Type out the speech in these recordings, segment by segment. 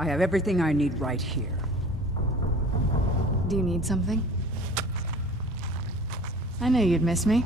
I have everything I need right here. Do you need something? I knew you'd miss me.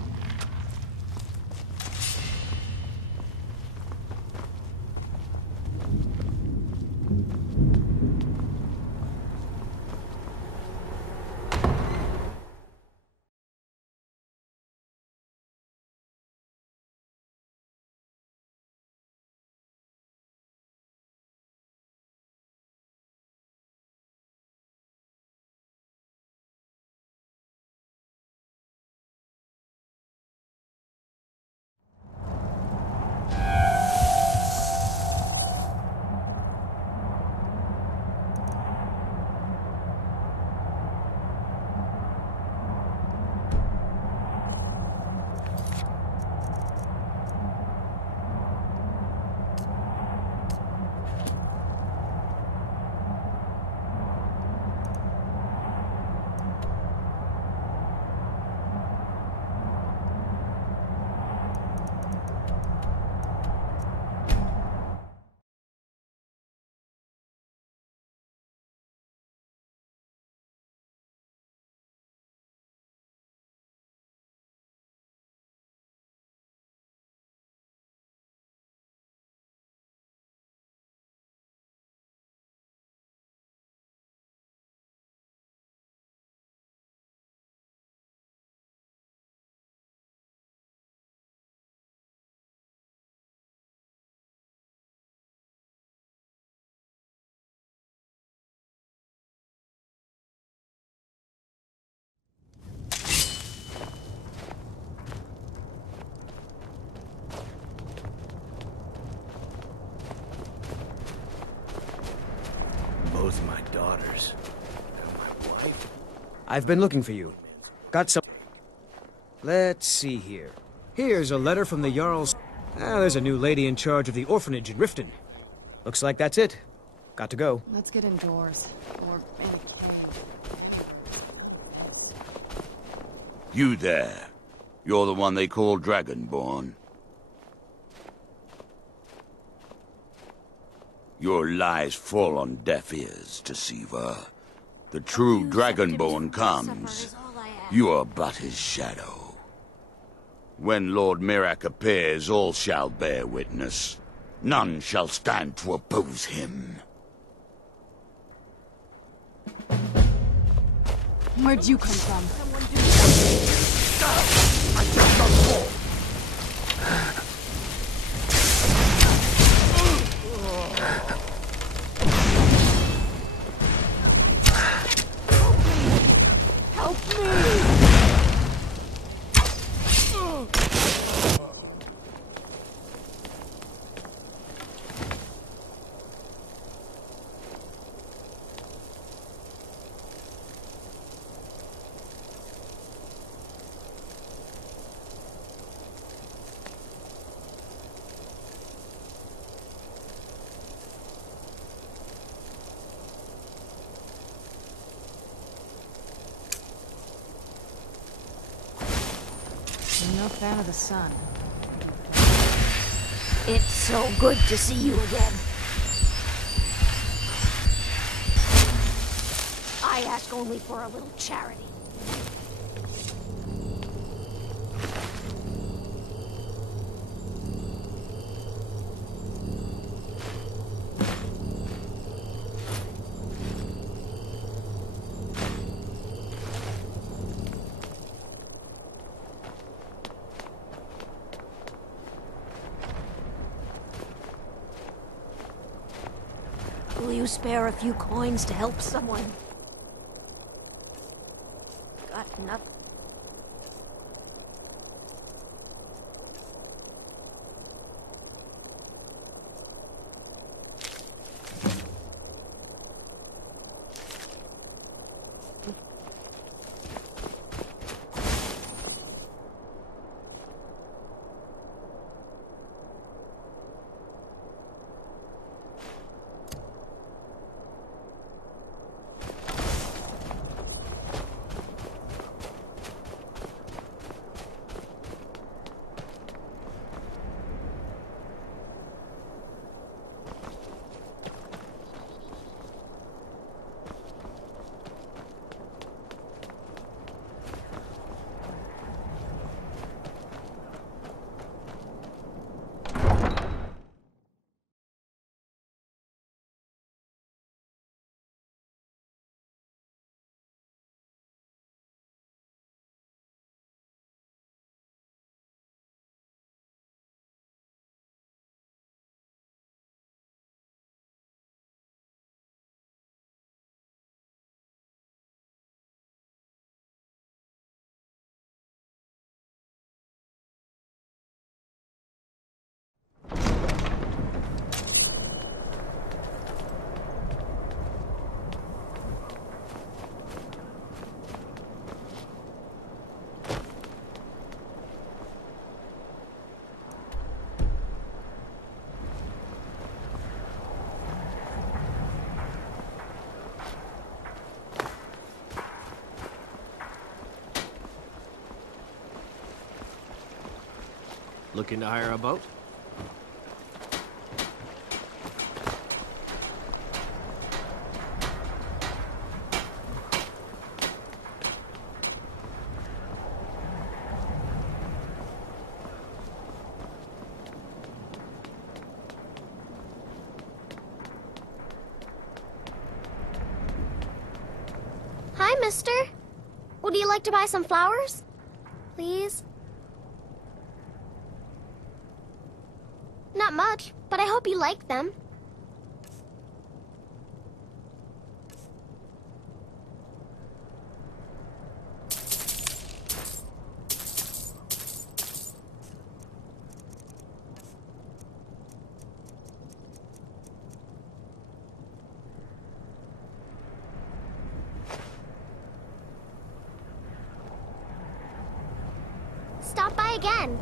Both my daughters and my wife. I've been looking for you. Got some... Let's see here. Here's a letter from the Jarl's... there's a new lady in charge of the orphanage in Riften. Looks like that's it. Got to go. Let's get indoors. Or in a cave. You there. You're the one they call dragonborn. Your lies fall on deaf ears, deceiver. The true dragonborn comes. You are but his shadow. When Lord Mirak appears, all shall bear witness. None shall stand to oppose him. Where'd you come from? I just don't fall. Help me! I'm no fan of the sun. It's so good to see you again. I ask only for a little charity. Will you spare a few coins to help someone? Got nothing. Looking to hire a boat? Hi, mister. Would you like to buy some flowers? Please? Not much, but I hope you like them. Stop by again.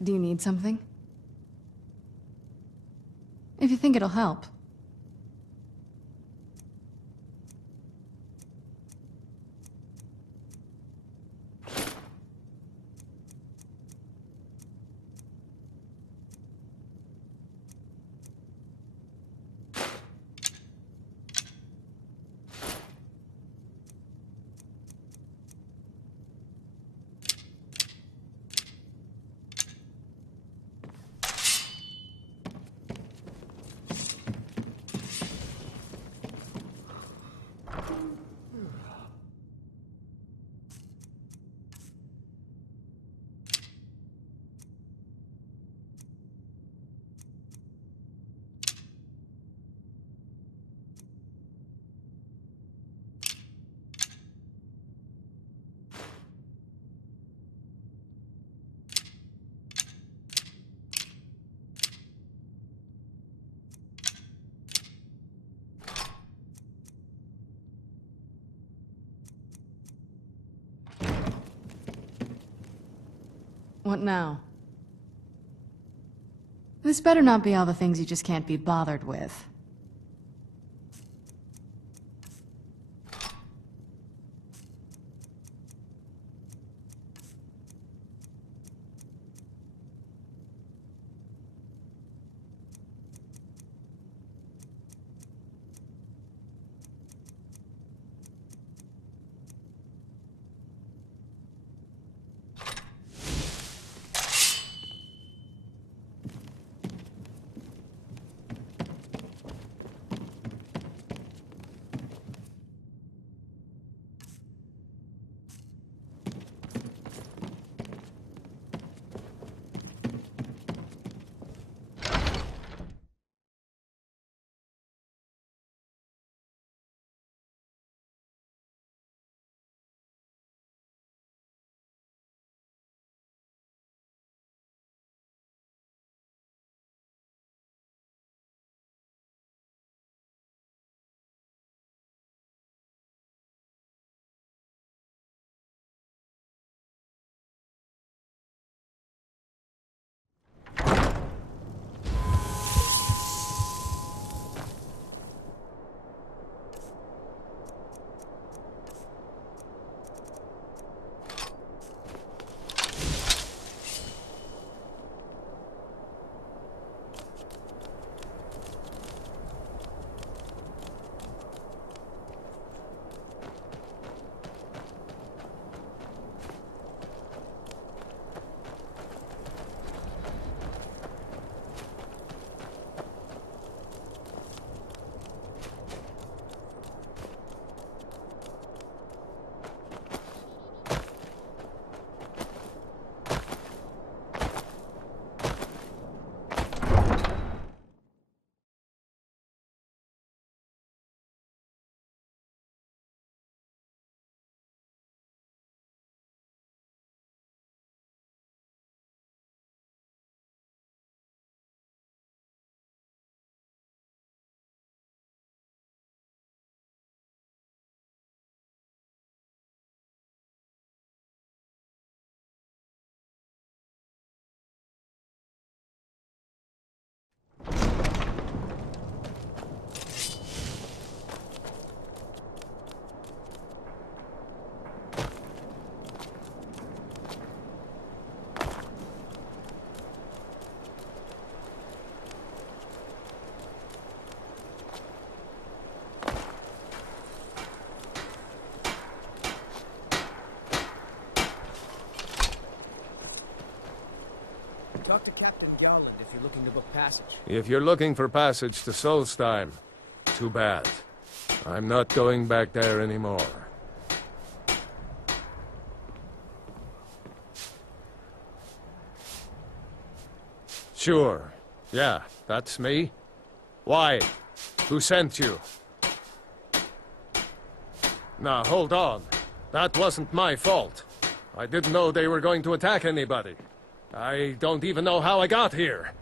Do you need something? If you think it'll help. What now? This better not be all the things you just can't be bothered with. to Captain Garland if you're looking to book passage. If you're looking for passage to Solstheim, too bad. I'm not going back there anymore. Sure. Yeah, that's me. Why? Who sent you? Now, hold on. That wasn't my fault. I didn't know they were going to attack anybody. I don't even know how I got here.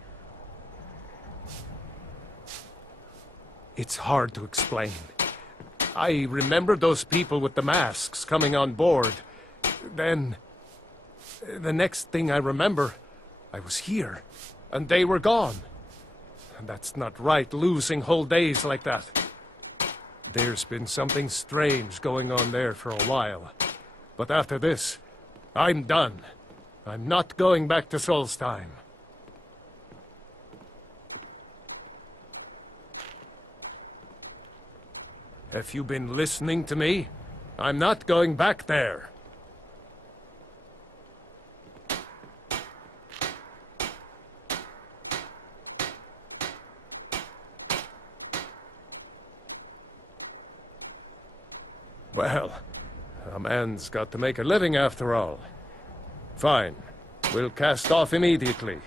It's hard to explain. I remember those people with the masks coming on board. Then, the next thing I remember, I was here, and they were gone. And that's not right, losing whole days like that. There's been something strange going on there for a while. But after this, I'm done. I'm not going back to Solstheim. Have you been listening to me? I'm not going back there. Well, a man's got to make a living after all. Fine. We'll cast off immediately.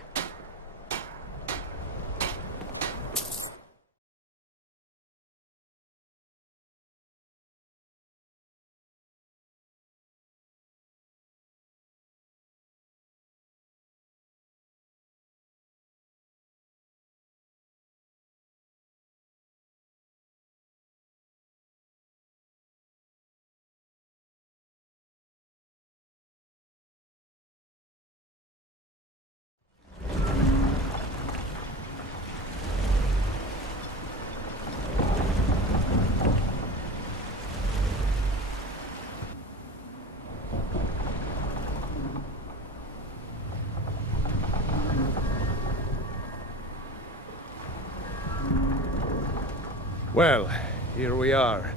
Well, here we are.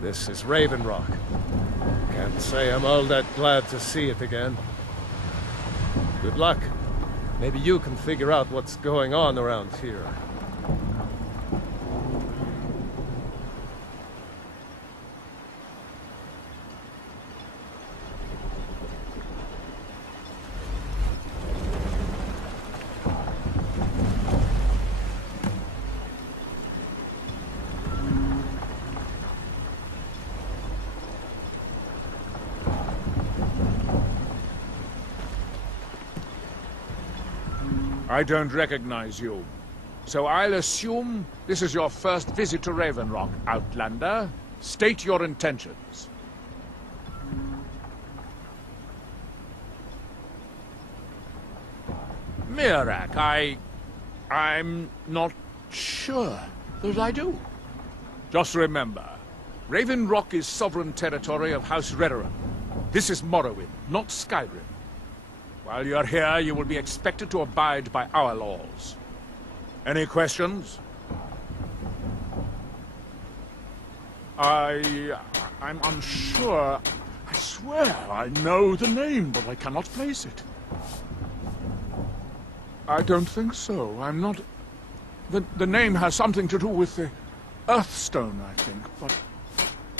This is Raven Rock. Can't say I'm all that glad to see it again. Good luck. Maybe you can figure out what's going on around here. I don't recognize you. So I'll assume this is your first visit to Raven Rock, Outlander. State your intentions. Mirak, I'm not sure that I do. Just remember, Raven Rock is sovereign territory of House Redoran. This is Morrowind, not Skyrim. While you're here, you will be expected to abide by our laws. Any questions? I'm unsure. I swear I know the name, but I cannot place it. I don't think so. I'm not... The name has something to do with the Earthstone, I think, but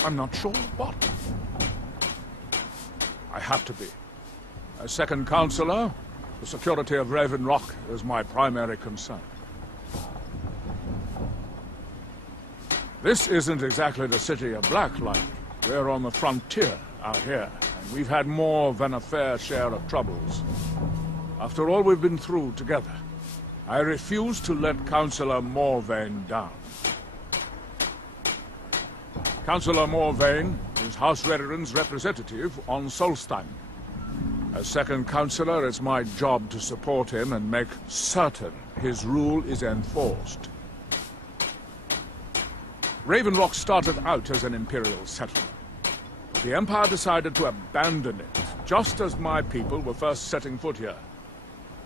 I'm not sure what. I have to be. As second counselor, the security of Raven Rock is my primary concern. This isn't exactly the city of Blacklight. We're on the frontier out here, and we've had more than a fair share of troubles. After all we've been through together, I refuse to let Councillor Morvain down. Councillor Morvain is House Redoran's representative on Solstheim. As second counselor, it's my job to support him and make certain his rule is enforced. Raven Rock started out as an imperial settlement. But the Empire decided to abandon it, just as my people were first setting foot here.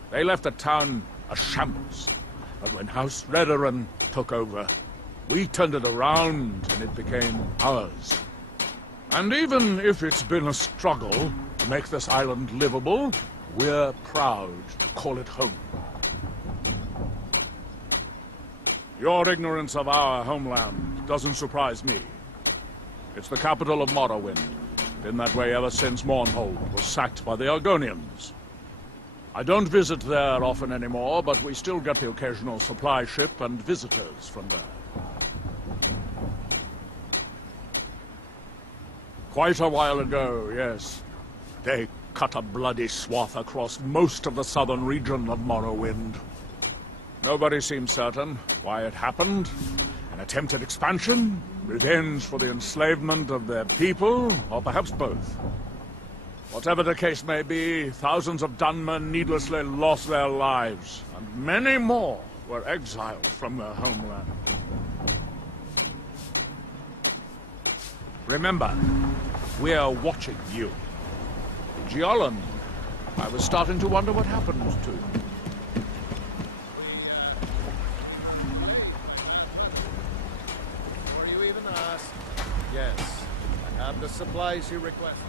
They left the town a shambles. But when House Redoran took over, we turned it around and it became ours. And even if it's been a struggle to make this island livable, we're proud to call it home. Your ignorance of our homeland doesn't surprise me. It's the capital of Morrowind. Been that way ever since Mournhold was sacked by the Argonians. I don't visit there often anymore, but we still get the occasional supply ship and visitors from there. Quite a while ago, yes. They cut a bloody swath across most of the southern region of Morrowind. Nobody seems certain why it happened. An attempted expansion? Revenge for the enslavement of their people? Or perhaps both? Whatever the case may be, thousands of Dunmen needlessly lost their lives, and many more were exiled from their homeland. Remember, we're watching you. Giolan, I was starting to wonder what happened to you. Before you even ask, yes, I have the supplies you requested.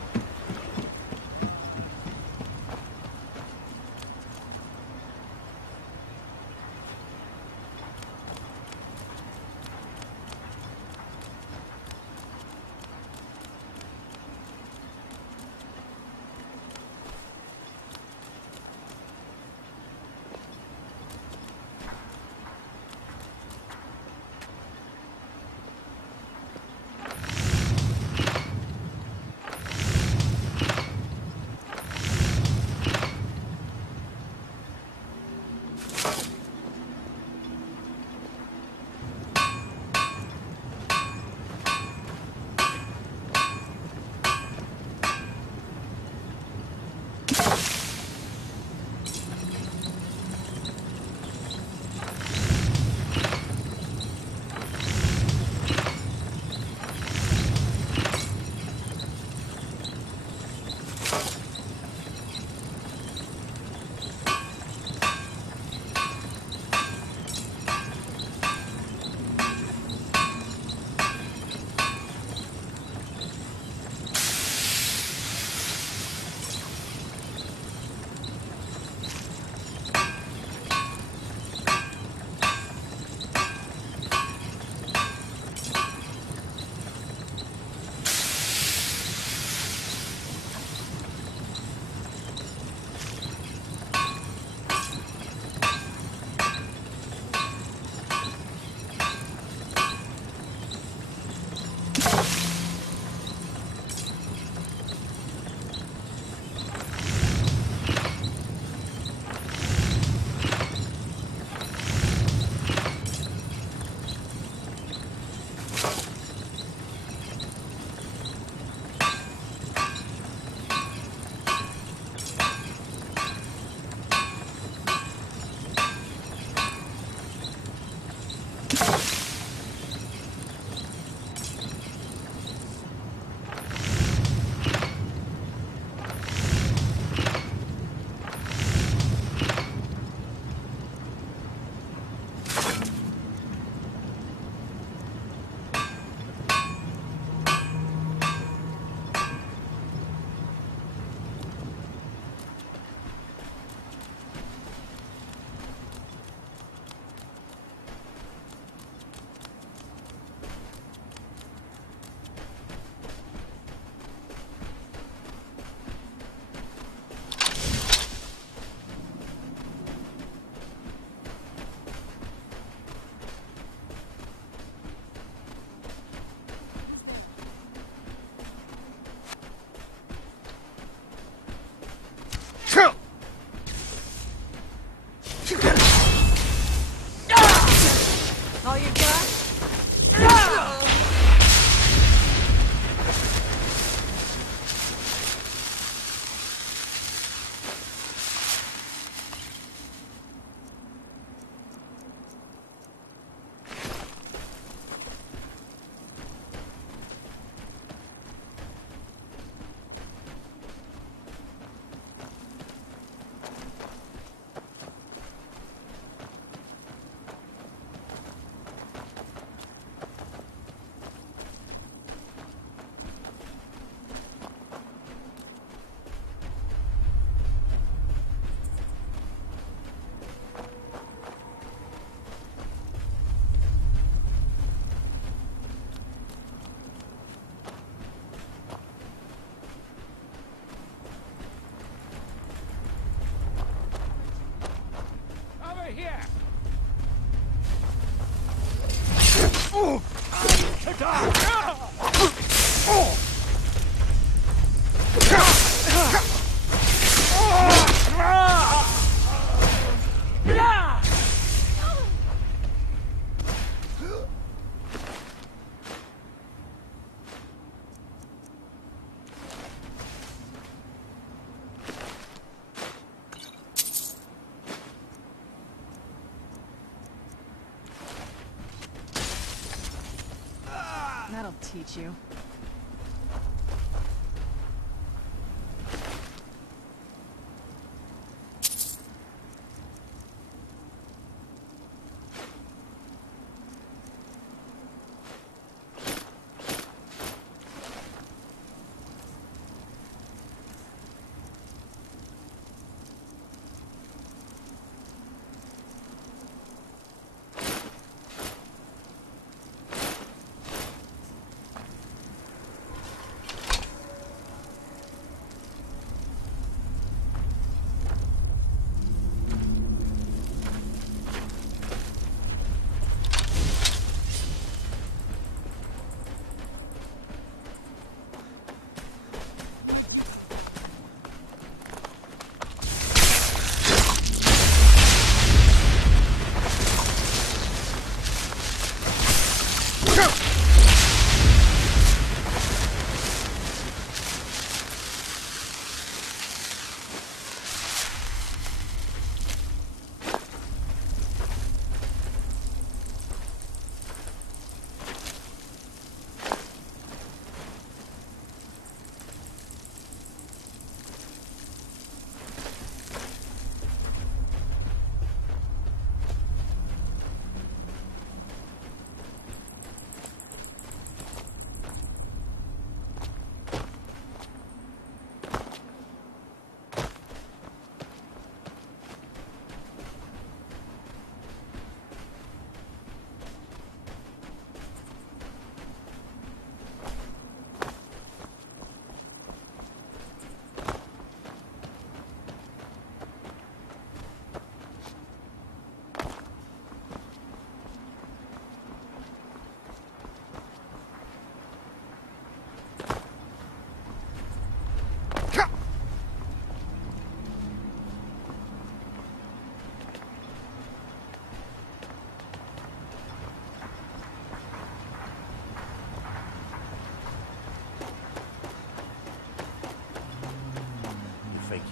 That'll teach you.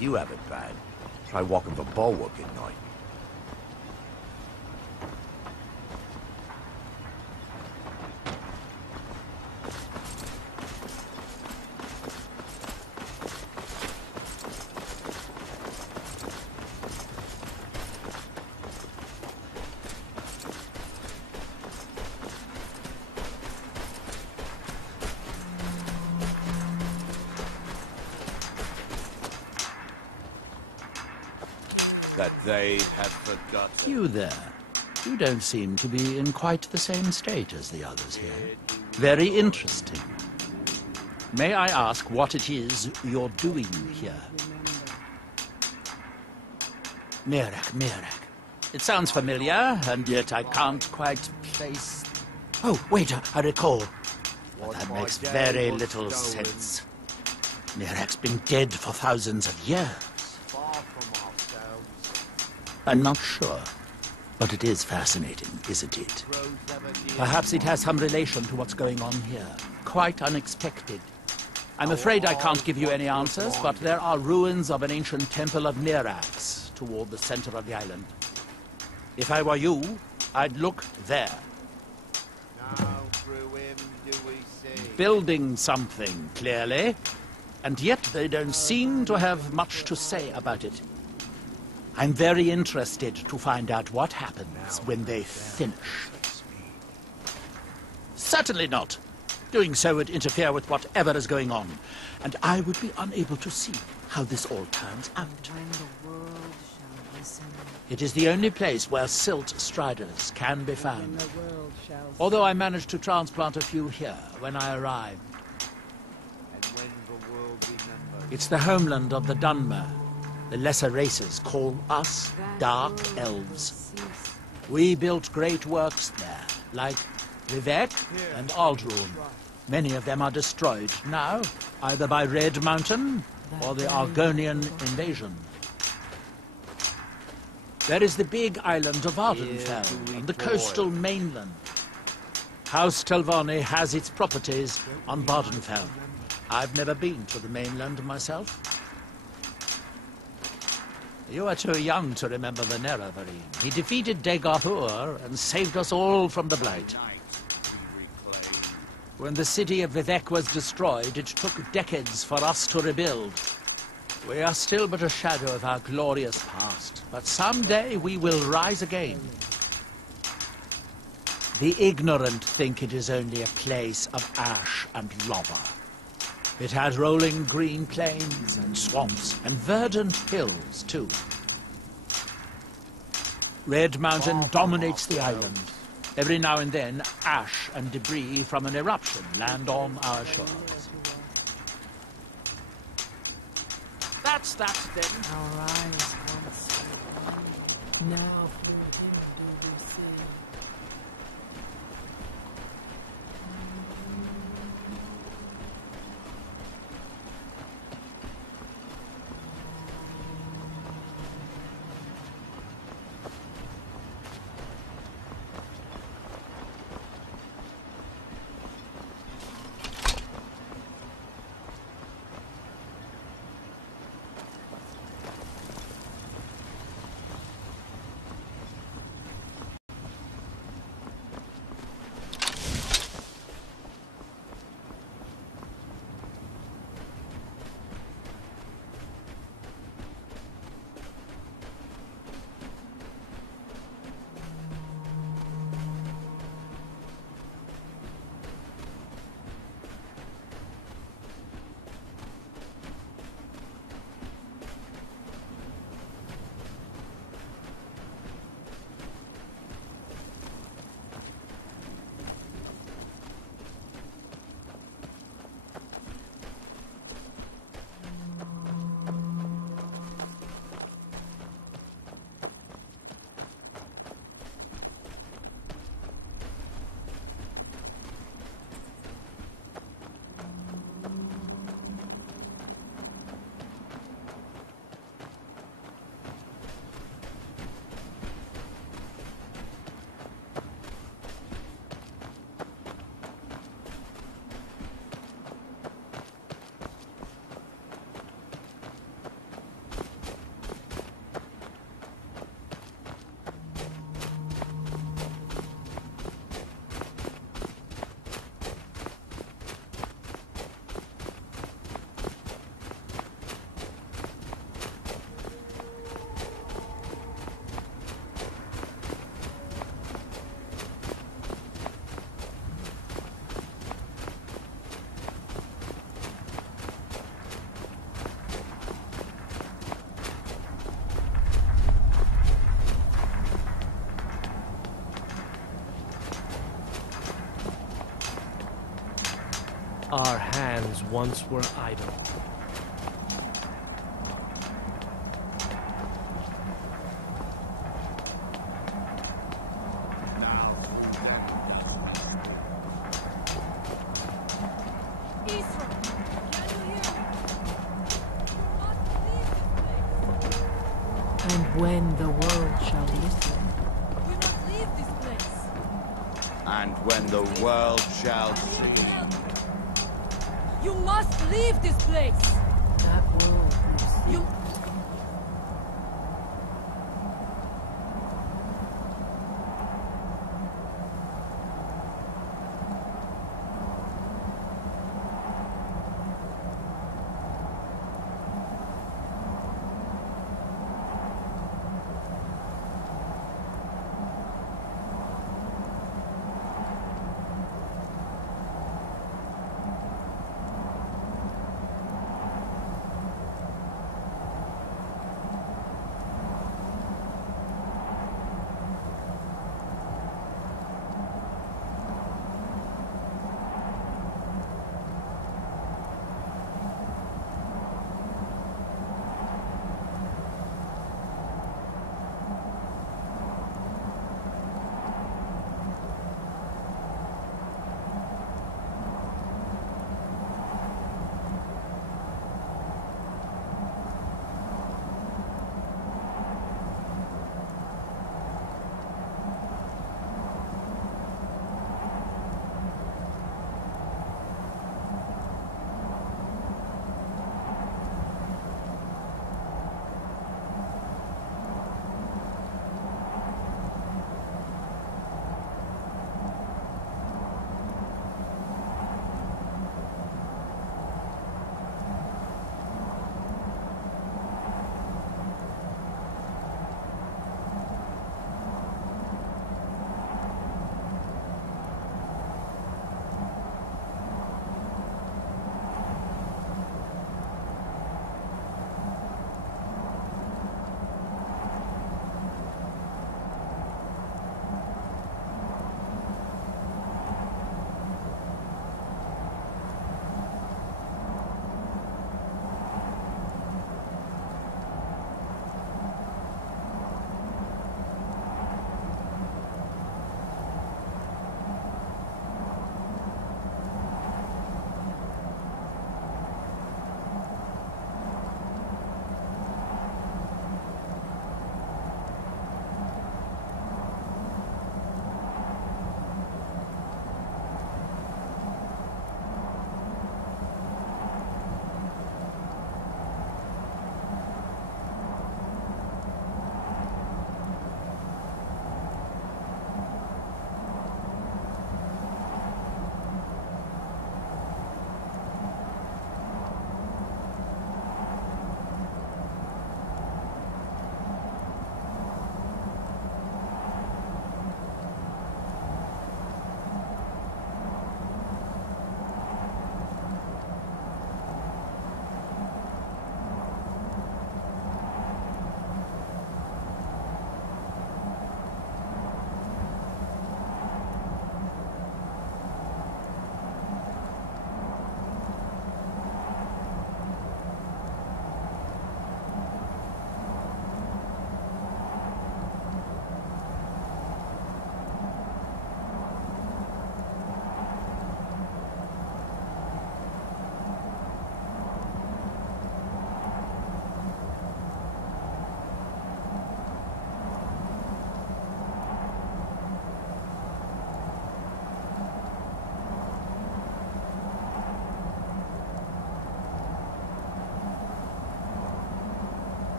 You have it bad. Try walking the bulwark at night. That they have forgotten. You there. You don't seem to be in quite the same state as the others here. Very interesting. May I ask what it is you're doing here? Mirac. It sounds familiar, and yet I can't quite place... Oh, wait, I recall. But that makes very little sense. Mirac's been dead for thousands of years. I'm not sure, but it is fascinating, isn't it? Perhaps it has some relation to what's going on here. Quite unexpected. I'm afraid I can't give you any answers, but there are ruins of an ancient temple of Mirax toward the center of the island. If I were you, I'd look there. Building something, clearly, and yet they don't seem to have much to say about it. I'm very interested to find out what happens when they finish. Certainly not. Doing so would interfere with whatever is going on, and I would be unable to see how this all turns out. It is the only place where silt striders can be found, although I managed to transplant a few here when I arrived. It's the homeland of the Dunmer. The lesser races call us Dark Elves. We built great works there, like Rivek and Aldrun. Many of them are destroyed now, either by Red Mountain or the Argonian invasion. There is the big island of Ardenfell and the coastal mainland. House Telvanni has its properties on Bardenfell. I've never been to the mainland myself. You are too young to remember the Nerevarine. He defeated Degahur and saved us all from the Blight. When the city of Vivek was destroyed, it took decades for us to rebuild. We are still but a shadow of our glorious past, but someday we will rise again. The ignorant think it is only a place of ash and lava. It has rolling green plains and swamps and verdant hills, too. Red Mountain dominates the island. Every now and then, ash and debris from an eruption land on our shores. That's that, then. Our eyes once were blind. Now through him do we see. Our hands once were idle. And when the world shall listen. We must leave this place. And when the world shall see. You must leave this place. That world. You.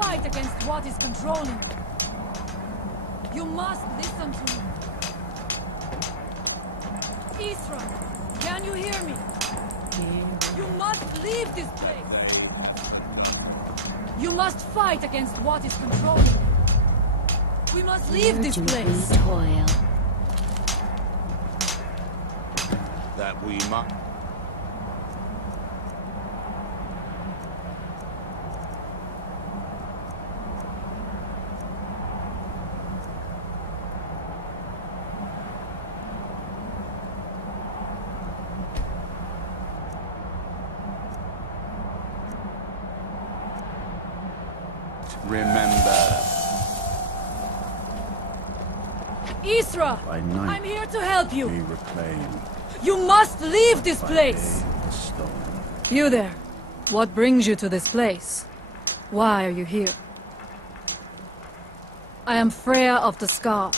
fight against what is controlling you. You must listen to me. Isra, can you hear me? You must leave this place. You must fight against what is controlling you. We must leave this place. Toil. That we must. Remember. Isra, By night, I'm here to help you. we reclaim You must leave this by place. day the stone. You there. What brings you to this place? Why are you here? I am Freya of the Scar.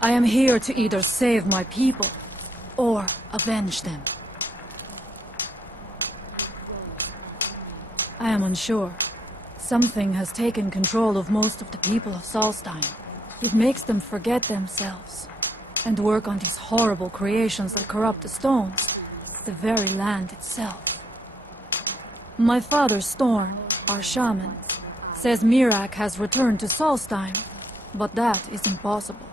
I am here to either save my people or avenge them. I am unsure. Something has taken control of most of the people of Solstein. It makes them forget themselves and work on these horrible creations that corrupt the stones, the very land itself. My father, Storm, our shaman, says Mirak has returned to Solstein, but that is impossible.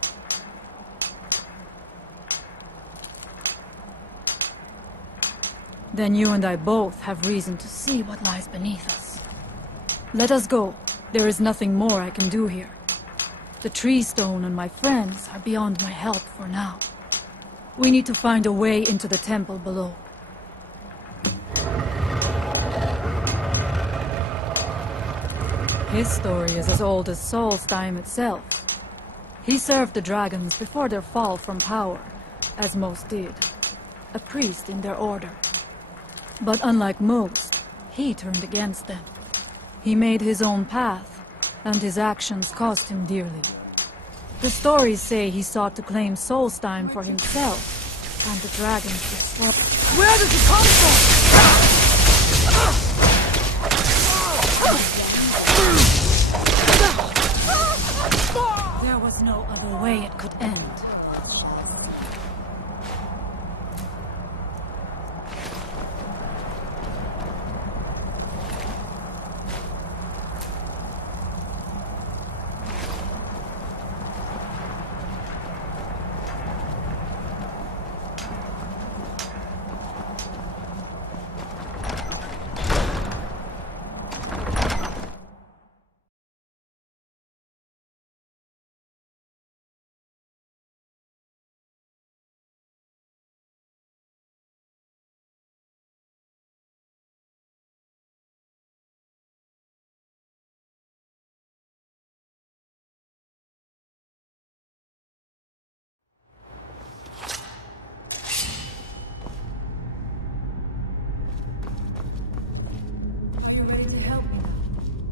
Then you and I both have reason to see what lies beneath us. Let us go. There is nothing more I can do here. The tree stone and my friends are beyond my help for now. We need to find a way into the temple below. His story is as old as Solstheim itself. He served the dragons before their fall from power, as most did. A priest in their order. But unlike most, he turned against them. He made his own path, and his actions cost him dearly. The stories say he sought to claim Solstein for himself, and the dragons destroyed. Where does he come from? There was no other way it could end.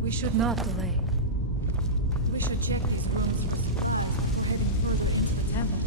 We should not delay. We should check these rooms. We're heading further into the temple.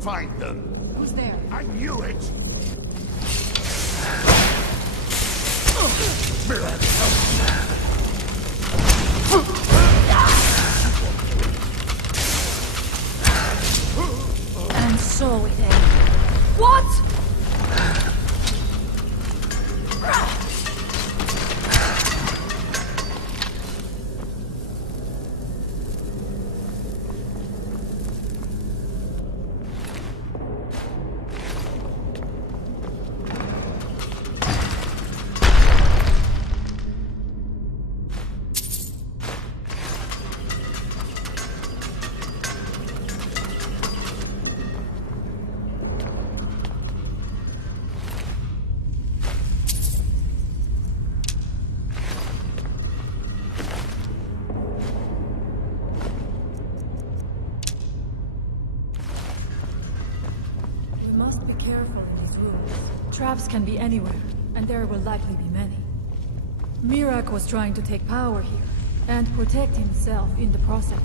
Find them. Who's there? I knew it. And so it ended. What? Traps can be anywhere, and there will likely be many. Mirak was trying to take power here, and protect himself in the process.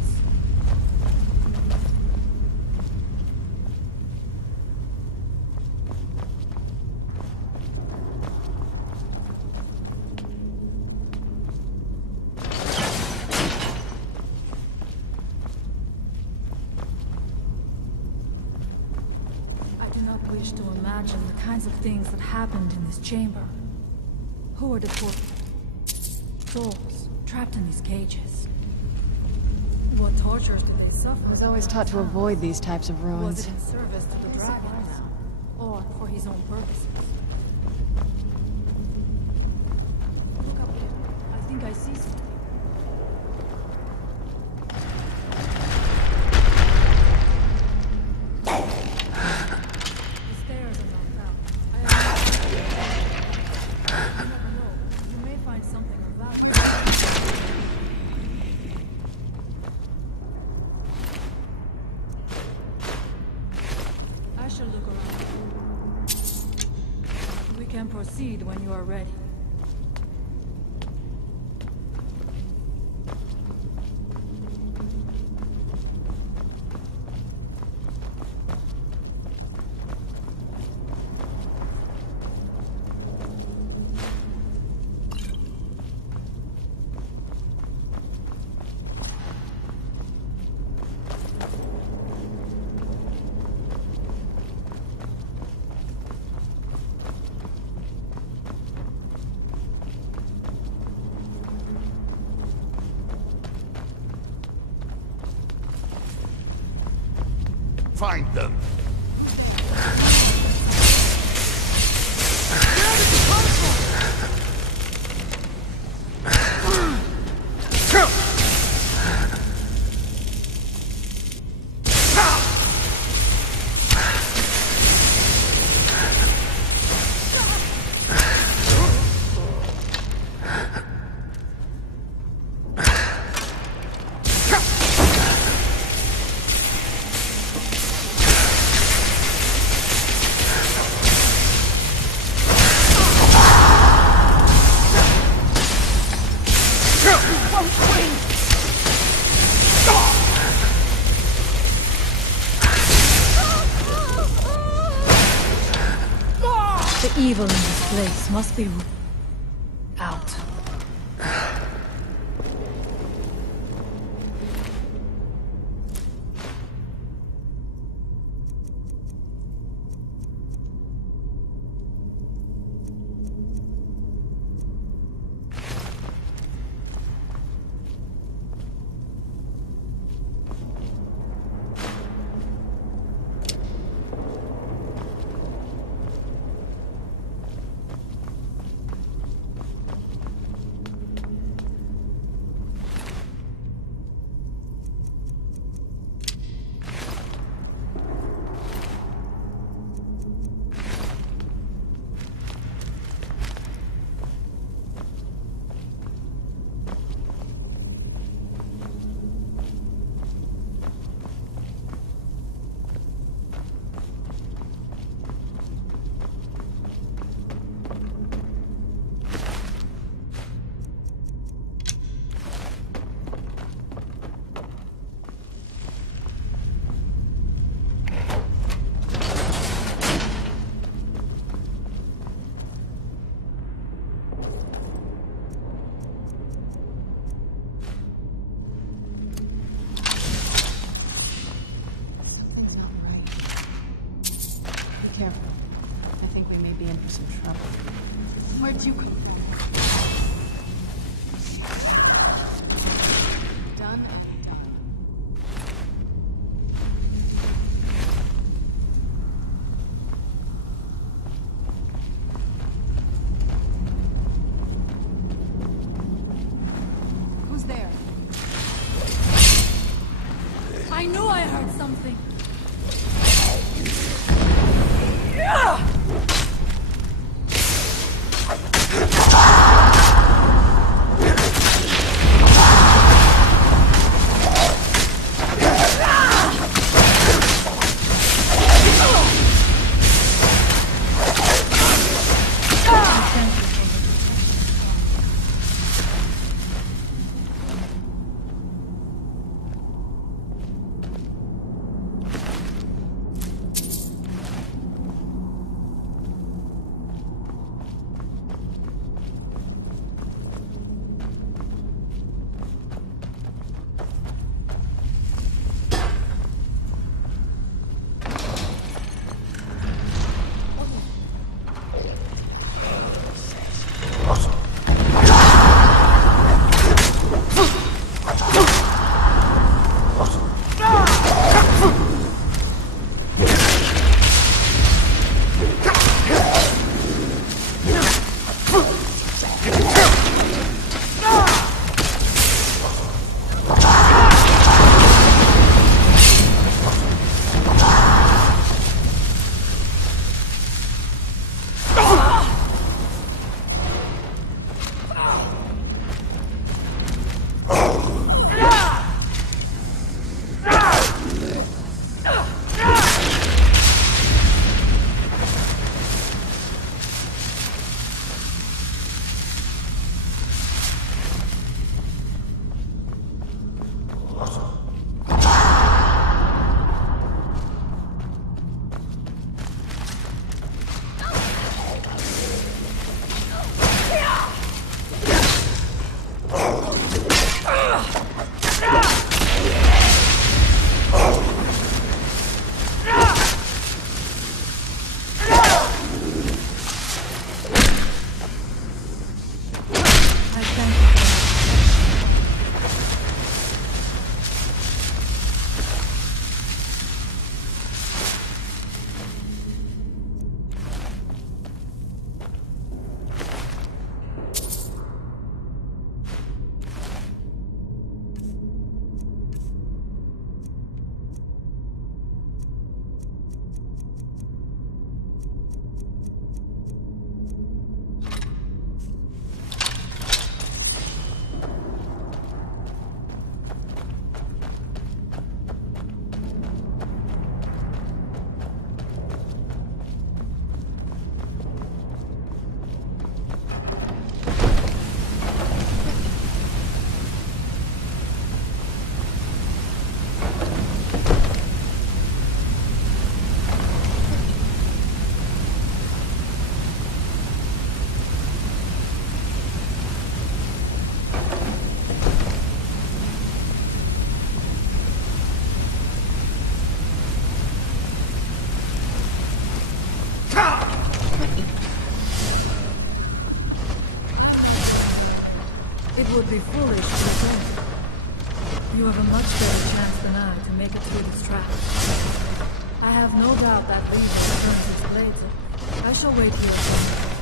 To imagine the kinds of things that happened in this chamber. Who are the poor souls trapped in these cages? What tortures do they suffer? I was always taught to avoid these types of ruins. Was it in service to the dragons? Or for his own purposes? Look up there. I think I see something. Proceed when you are ready. Find them. The evil in this place must be out. Where'd you come from? Done? Who's there? I knew I heard something. would be foolish to return. You have a much better chance than I to make it through this trap. I have no doubt that leader turns its blades. I shall wait here for you.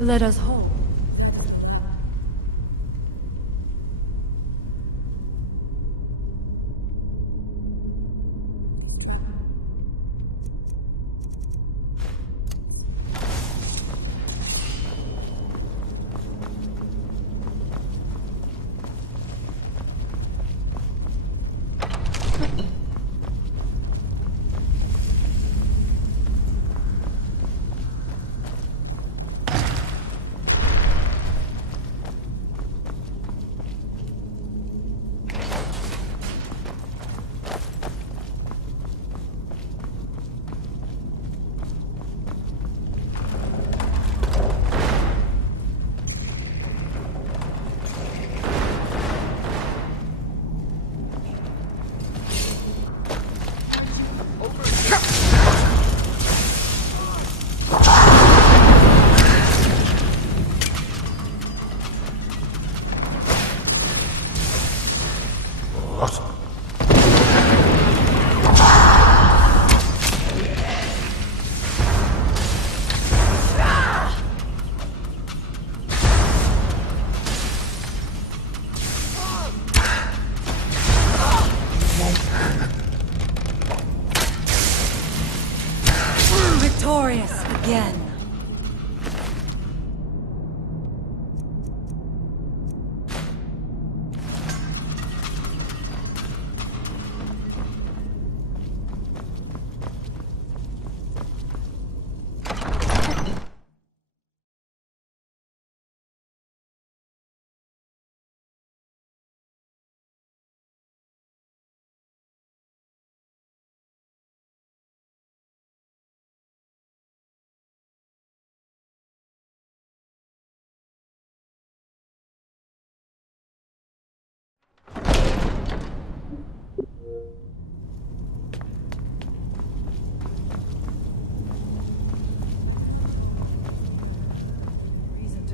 Let us hope. Victorious again.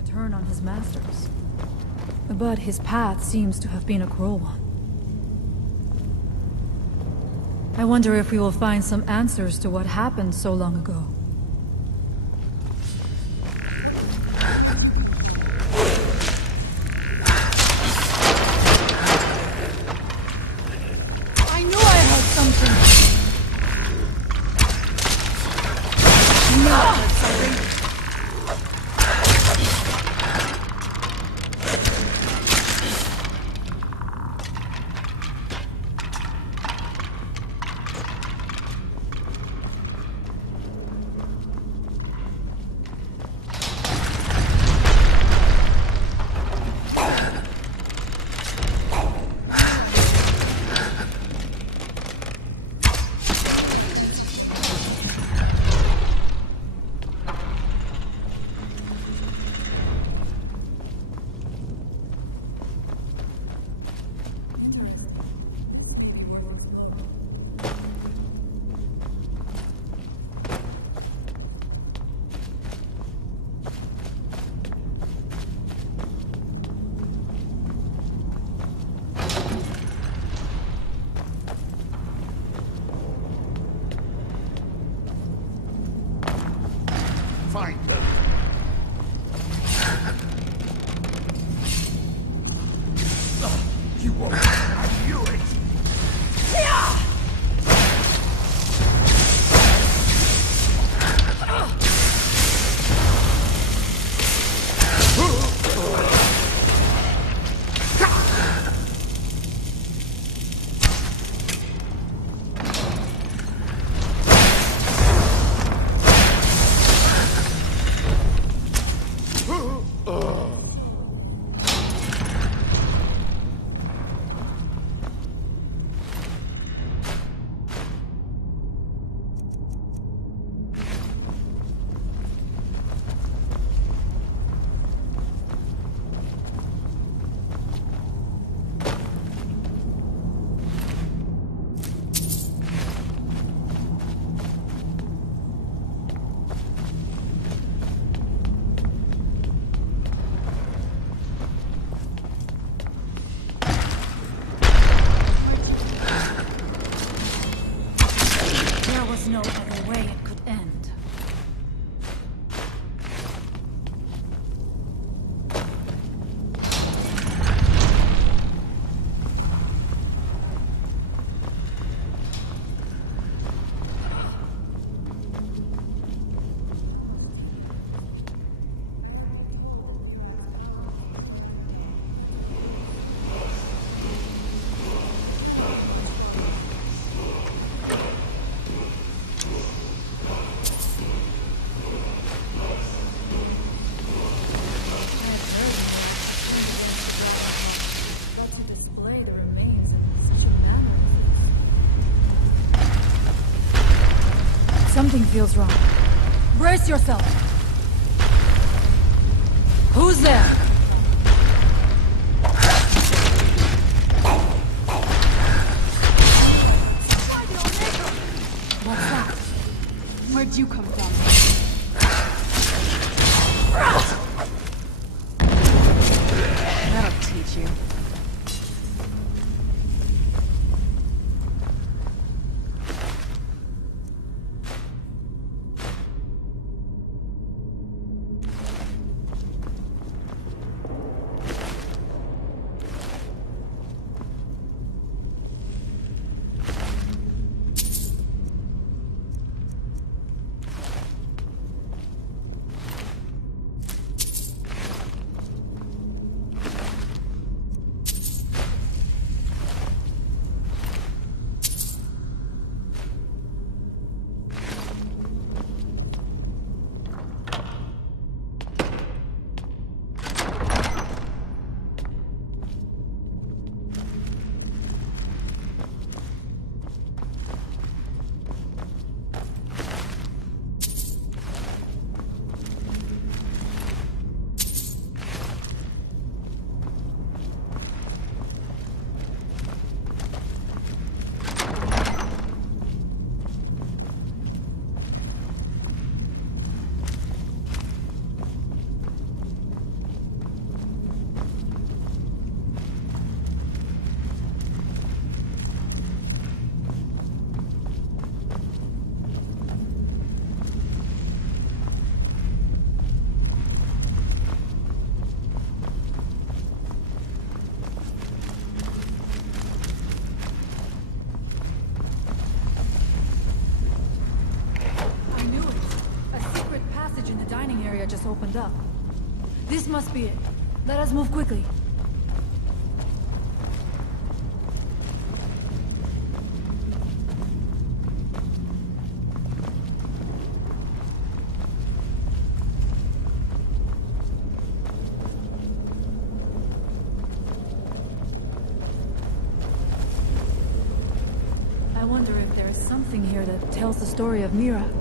Turn on his masters. But his path seems to have been a cruel one. I wonder if we will find some answers to what happened so long ago. I knew I heard something! I knew I heard something! Find them. You won't. I knew it. feels wrong. Brace yourself! Who's there? What's that? Where'd you come from? That'll teach you. Just opened up. This must be it. Let us move quickly. I wonder if there is something here that tells the story of Mirak.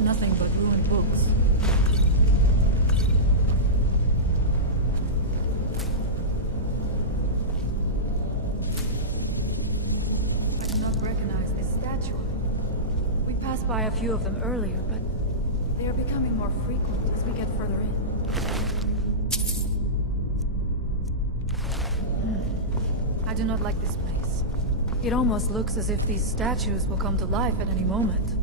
Nothing but ruined books. I do not recognize this statue. We passed by a few of them earlier, but they are becoming more frequent as we get further in. I do not like this place. It almost looks as if these statues will come to life at any moment.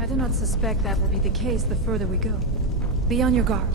I do not suspect that will be the case the further we go. Be on your guard.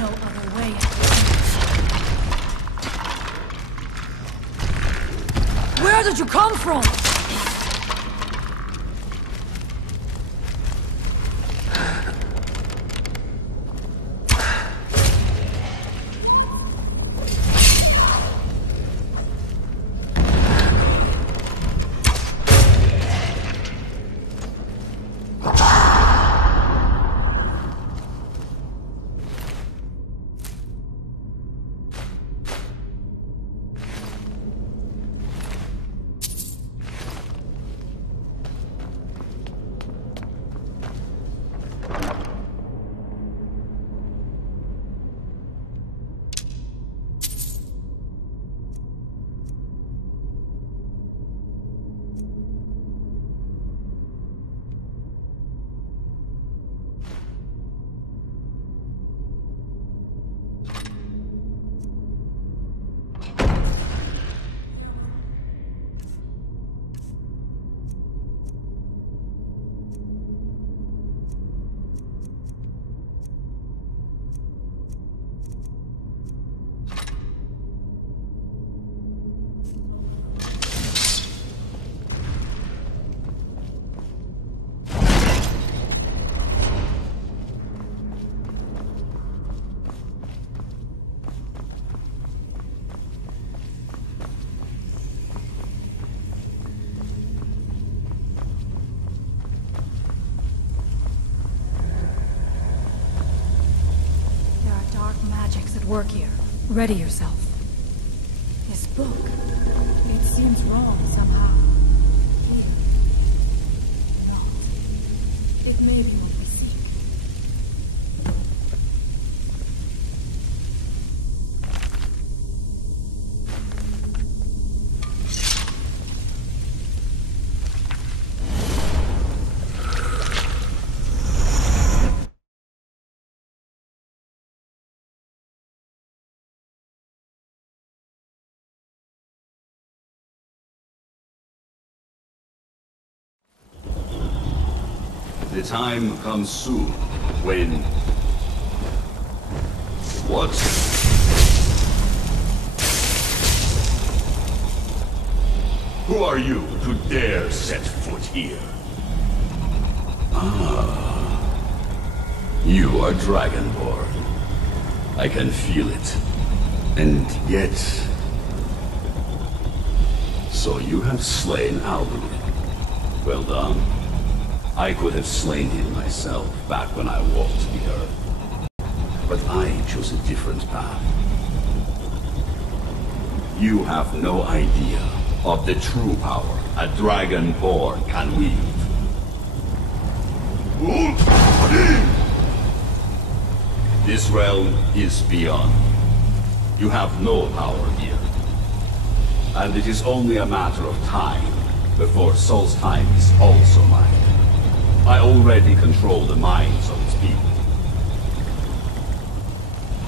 no other way. Where did you come from? Magics at work here. Ready yourself. This book, it seems wrong somehow. Here. No. It may be what we seek. The time comes soon when... What? Who are you to dare set foot here? Ah. You are dragonborn. I can feel it. And yet... So you have slain Alduin. Well done. I could have slain him myself back when I walked the earth. But I chose a different path. You have no idea of the true power a dragonborn can wield. This realm is beyond. You have no power here. And it is only a matter of time before Solstheim is also mine. I already control the minds of its people.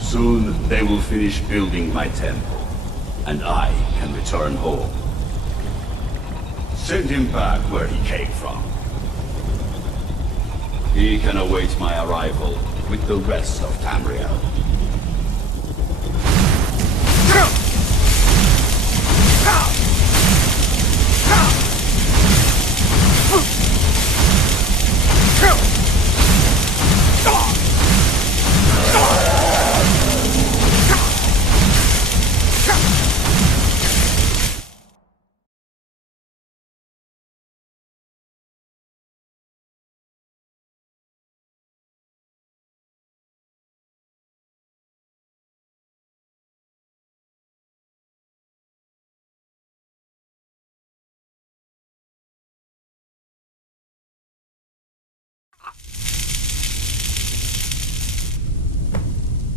Soon they will finish building my temple, and I can return home. Send him back where he came from. He can await my arrival with the rest of Tamriel.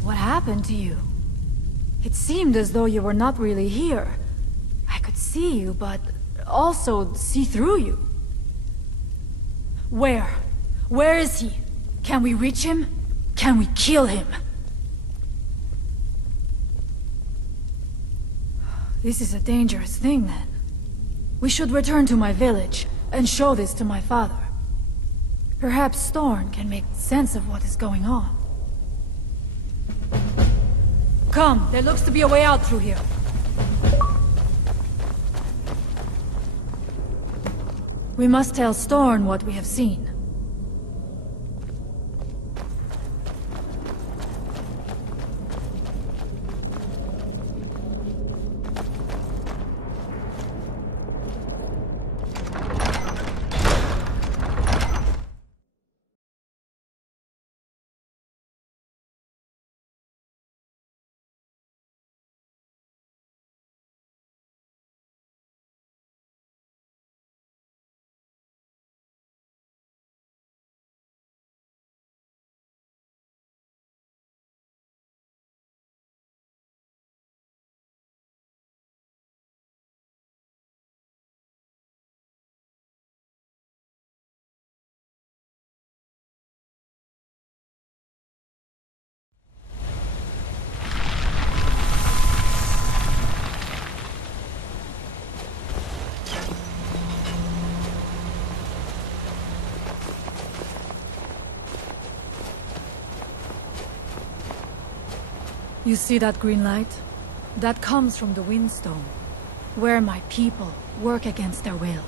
What happened to you? It seemed as though you were not really here. I could see you, but also see through you. Where? Where is he? Can we reach him? Can we kill him? This is a dangerous thing, then. We should return to my village and show this to my father. Perhaps Thorn can make sense of what is going on. Come, there looks to be a way out through here. We must tell Storn what we have seen. You see that green light? That comes from the Windstone, where my people work against their will.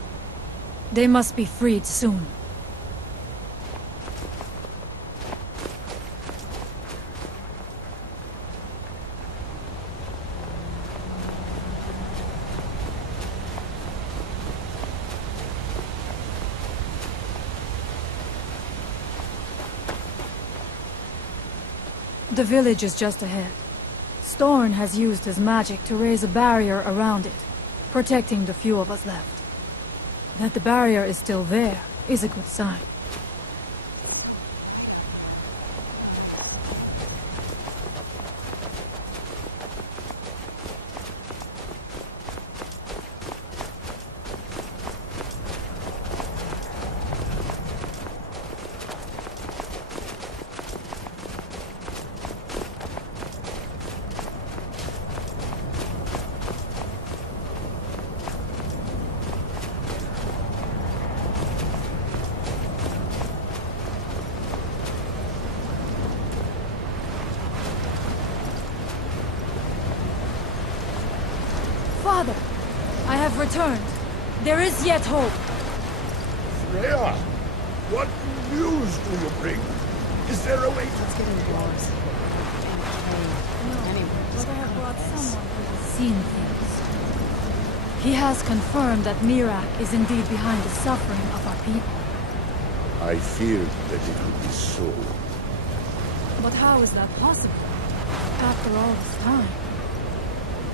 They must be freed soon. The village is just ahead. Storn has used his magic to raise a barrier around it, protecting the few of us left. That the barrier is still there is a good sign. Father, I have returned. There is yet hope. Freya, what news do you bring? Is there a way to... Let's get indoors. But I have brought someone who has seen things. He has confirmed that Mirak is indeed behind the suffering of our people. I feared that it would be so. But how is that possible? After all this time?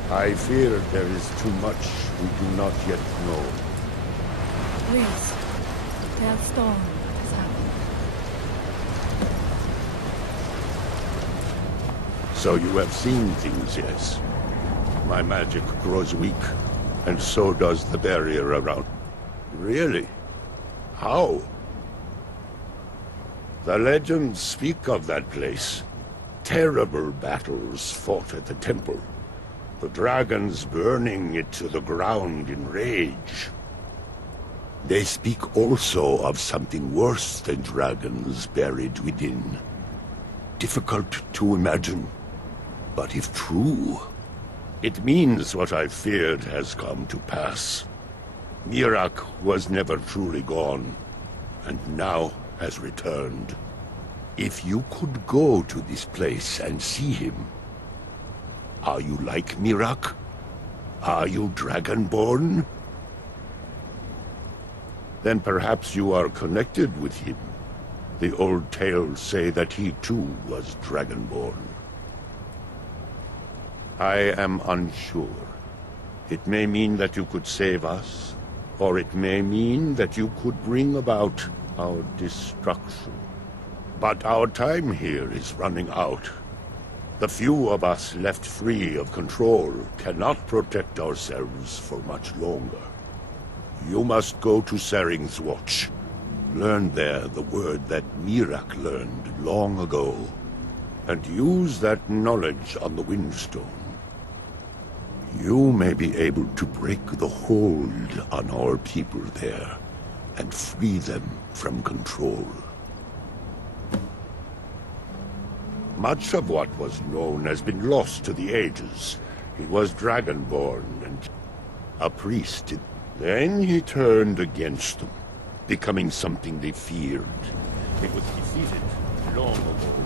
I fear there is too much we do not yet know. Please, tell Storm what has happened. So you have seen things, yes? My magic grows weak, and so does the barrier around. Really? How? The legends speak of that place. Terrible battles fought at the temple. The dragons burning it to the ground in rage. They speak also of something worse than dragons buried within. Difficult to imagine, but if true, it means what I feared has come to pass. Mirak was never truly gone, and now has returned. If you could go to this place and see him, are you like Mirak? Are you dragonborn? Then perhaps you are connected with him. The old tales say that he too was dragonborn. I am unsure. It may mean that you could save us, or it may mean that you could bring about our destruction. But our time here is running out. The few of us left free of control cannot protect ourselves for much longer. You must go to Sering's Watch. Learn there the word that Mirak learned long ago, and use that knowledge on the Windstone. You may be able to break the hold on our people there, and free them from control. Much of what was known has been lost to the ages. He was dragonborn and a priest. Then he turned against them, becoming something they feared. It was defeated long ago.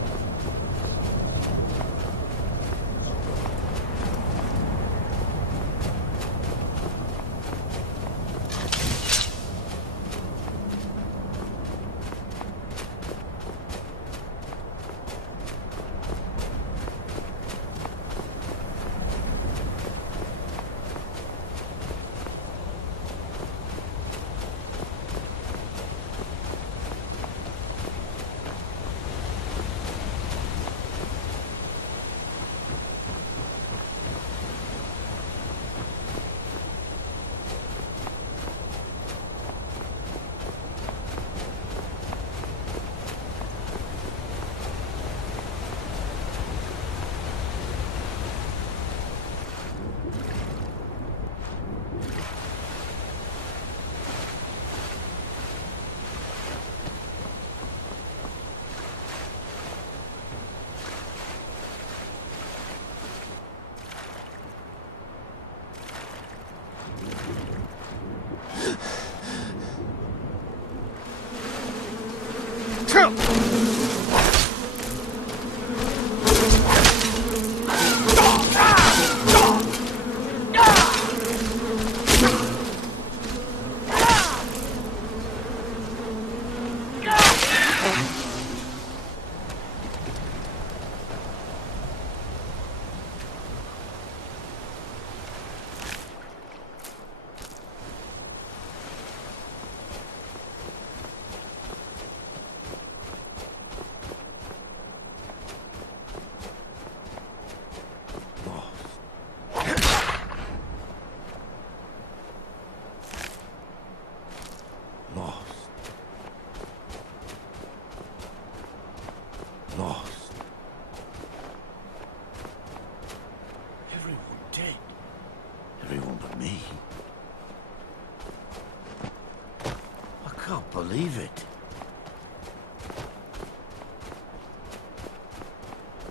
Believe it.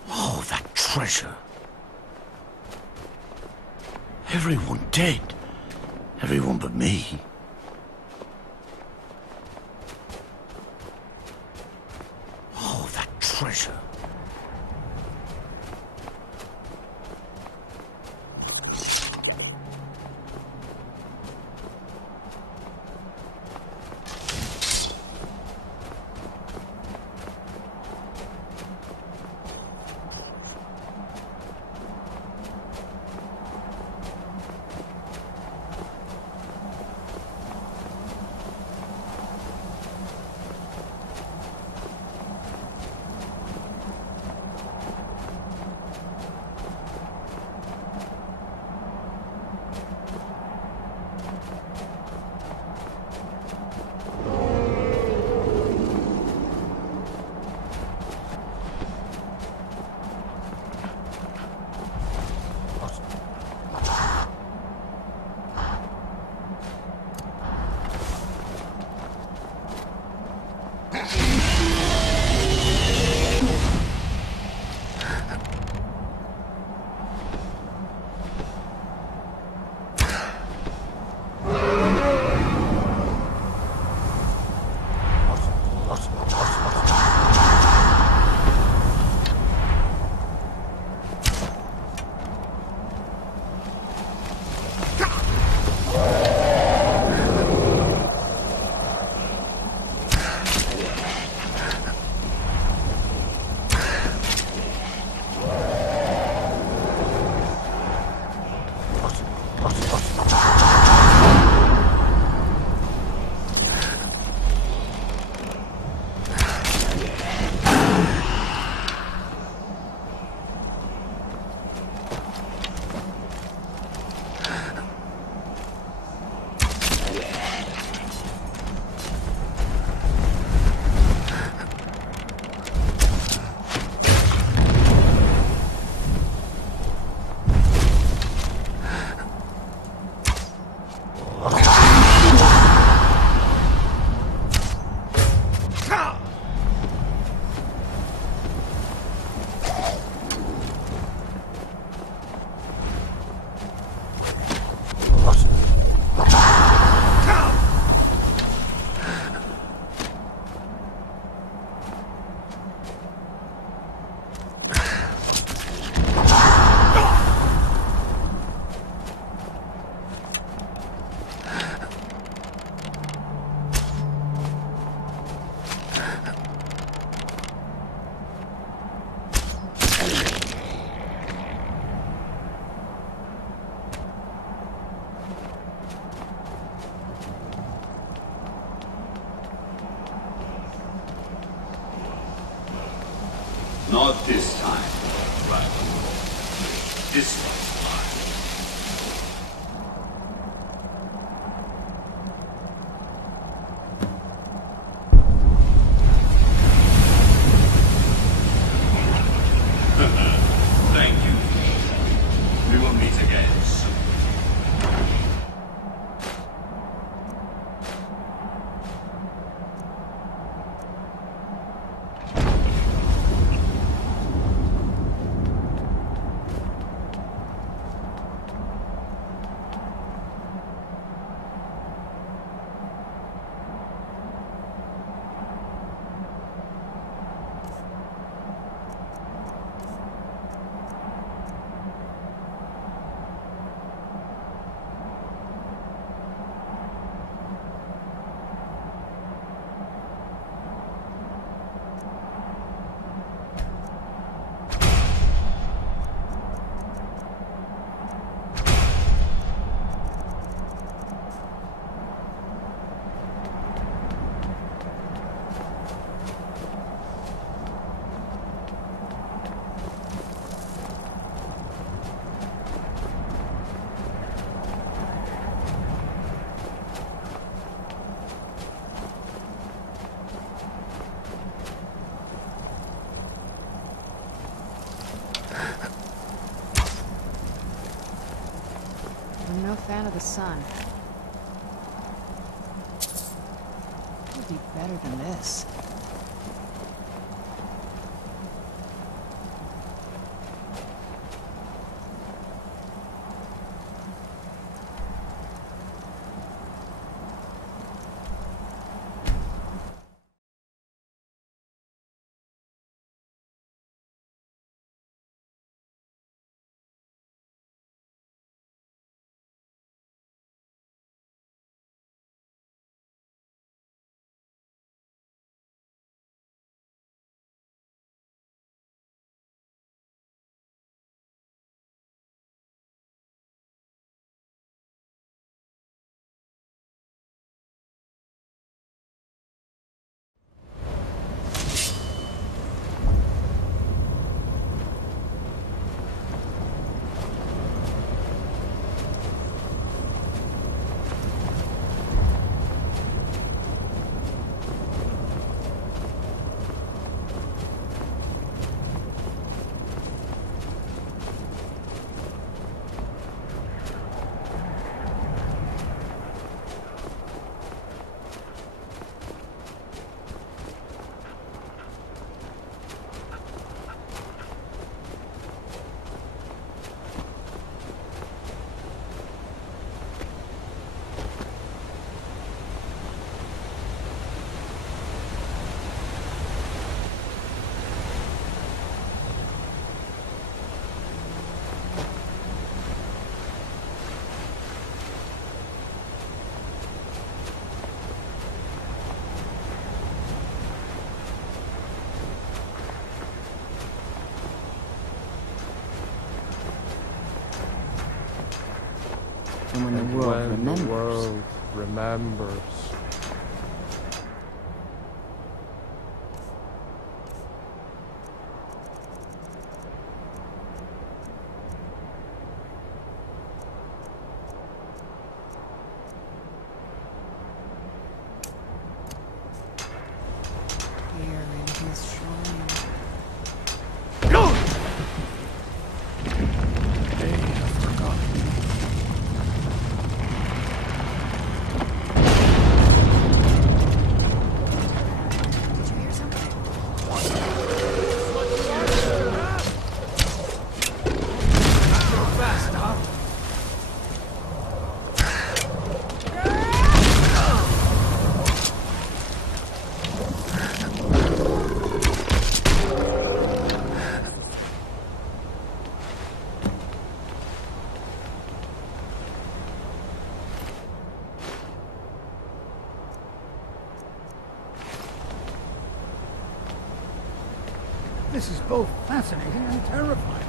Oh, that treasure. Everyone dead. Everyone but me. Oh, that treasure. This one's mine. Thank you. We will meet again soon. I'm no fan of the sun. It would be better than this. And when the world remembers. Here in his shrine. This is both fascinating and terrifying.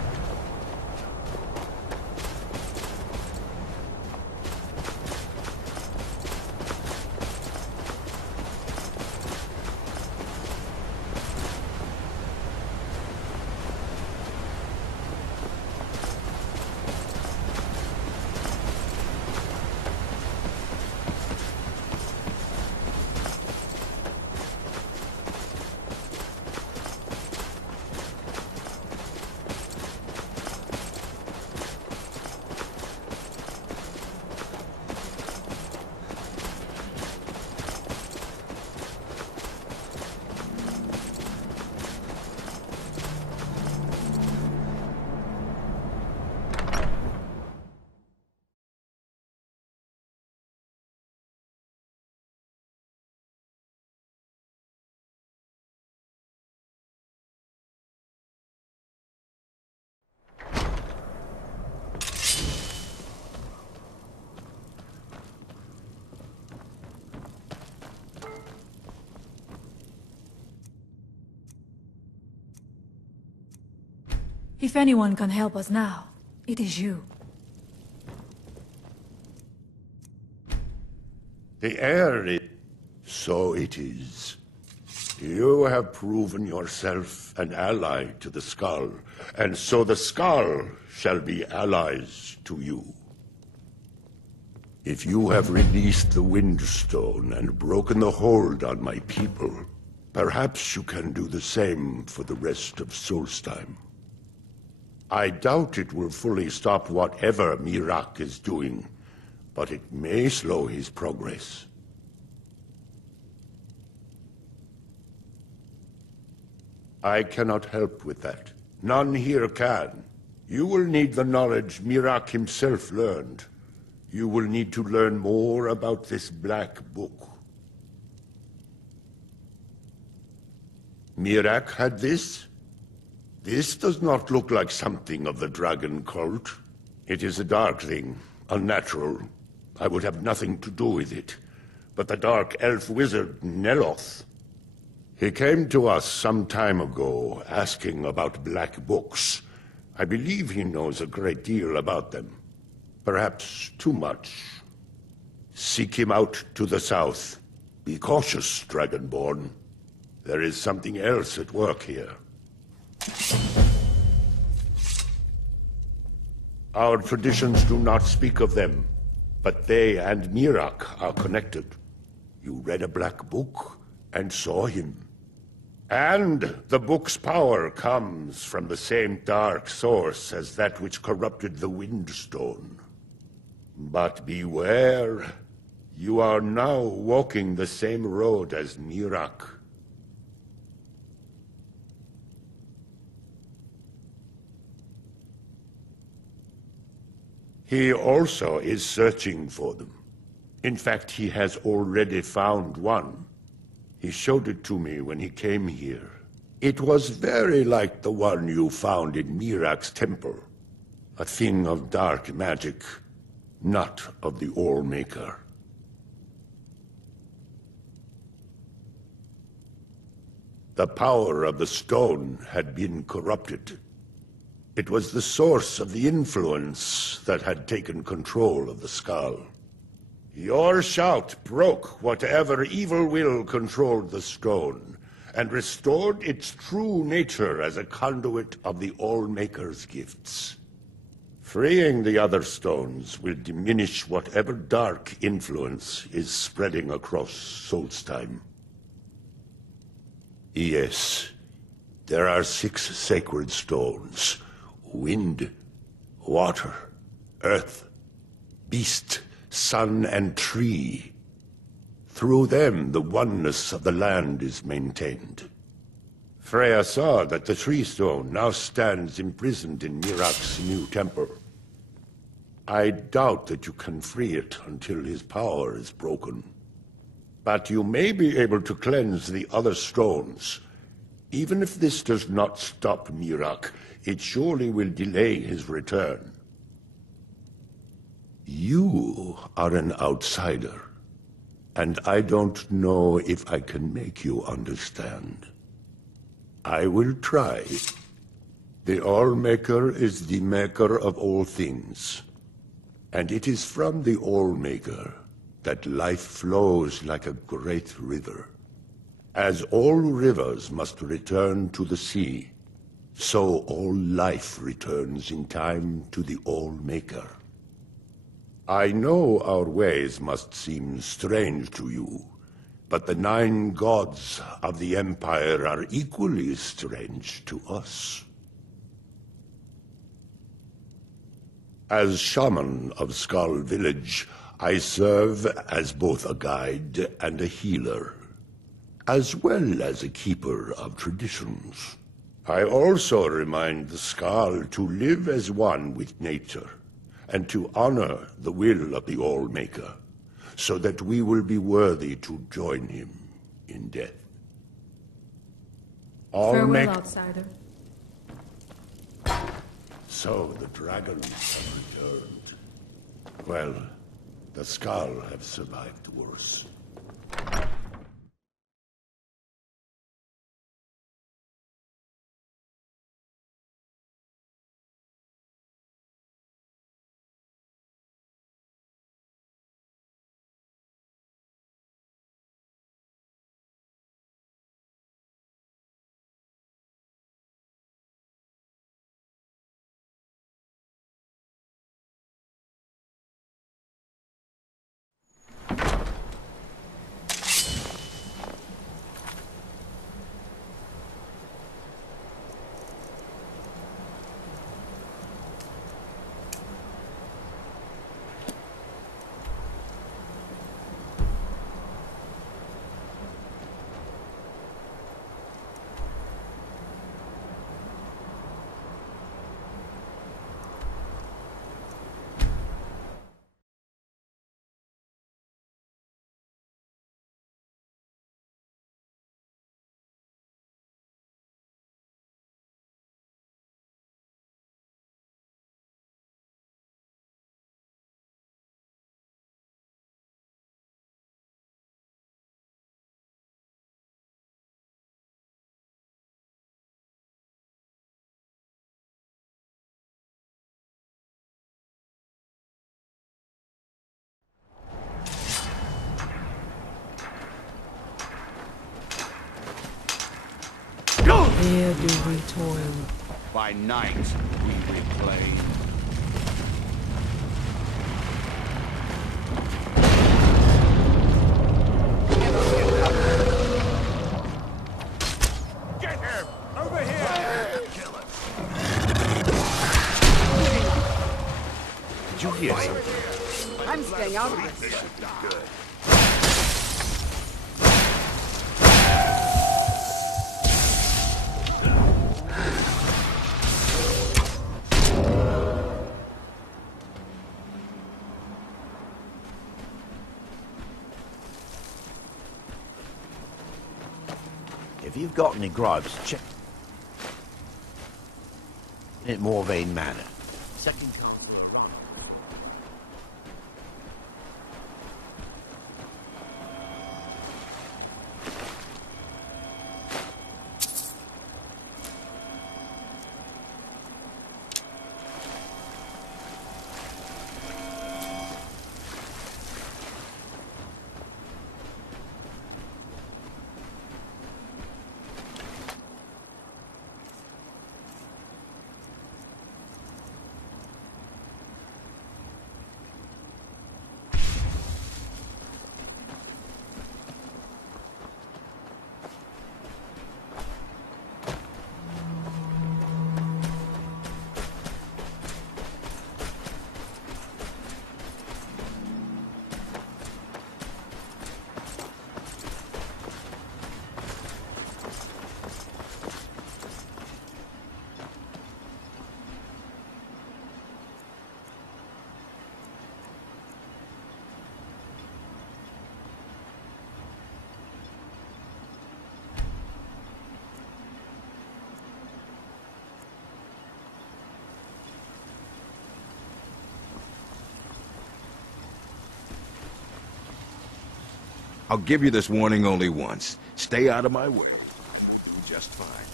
If anyone can help us now, it is you. The air is... So it is. You have proven yourself an ally to the Skull, and so the Skull shall be allies to you. If you have released the Windstone and broken the hold on my people, perhaps you can do the same for the rest of Solstheim. I doubt it will fully stop whatever Miraak is doing, but it may slow his progress. I cannot help with that. None here can. You will need the knowledge Miraak himself learned. You will need to learn more about this Black Book. Miraak had this? This does not look like something of the dragon cult. It is a dark thing, unnatural. I would have nothing to do with it. But the dark elf wizard, Neloth, he came to us some time ago, asking about black books. I believe he knows a great deal about them. Perhaps too much. Seek him out to the south. Be cautious, Dragonborn. There is something else at work here. Our traditions do not speak of them, but they and Miraak are connected. You read a black book and saw him. And the book's power comes from the same dark source as that which corrupted the Windstone. But beware, you are now walking the same road as Miraak. He also is searching for them. In fact, he has already found one. He showed it to me when he came here. It was very like the one you found in Miraak's temple. A thing of dark magic, not of the All-Maker. The power of the stone had been corrupted. It was the source of the influence that had taken control of the skull. Your shout broke whatever evil will controlled the stone, and restored its true nature as a conduit of the All-Maker's gifts. Freeing the other stones will diminish whatever dark influence is spreading across Solstheim. Yes, there are 6 sacred stones. Wind, water, earth, beast, sun, and tree. Through them, the oneness of the land is maintained. Freya saw that the tree stone now stands imprisoned in Miraak's new temple. I doubt that you can free it until his power is broken. But you may be able to cleanse the other stones. Even if this does not stop Miraak, it surely will delay his return. You are an outsider, and I don't know if I can make you understand. I will try. The All-Maker is the maker of all things, and it is from the All-Maker that life flows like a great river. As all rivers must return to the sea, so all life returns in time to the All-Maker. I know our ways must seem strange to you, but the 9 gods of the Empire are equally strange to us. As shaman of Skull Village, I serve as both a guide and a healer, as well as a keeper of traditions. I also remind the Skull to live as one with nature, and to honor the will of the All-Maker, so that we will be worthy to join him in death. Farewell, outsider. So the dragons have returned. Well, the Skull have survived worse. do we toil? By night, we reclaim. Get him! Over here! Kill us. Did you hear something? I'm staying out of This this. should be good. If you've got any gripes, check in a more vain manner. Second counselor arrived. I'll give you this warning only once. Stay out of my way, and we'll do just fine.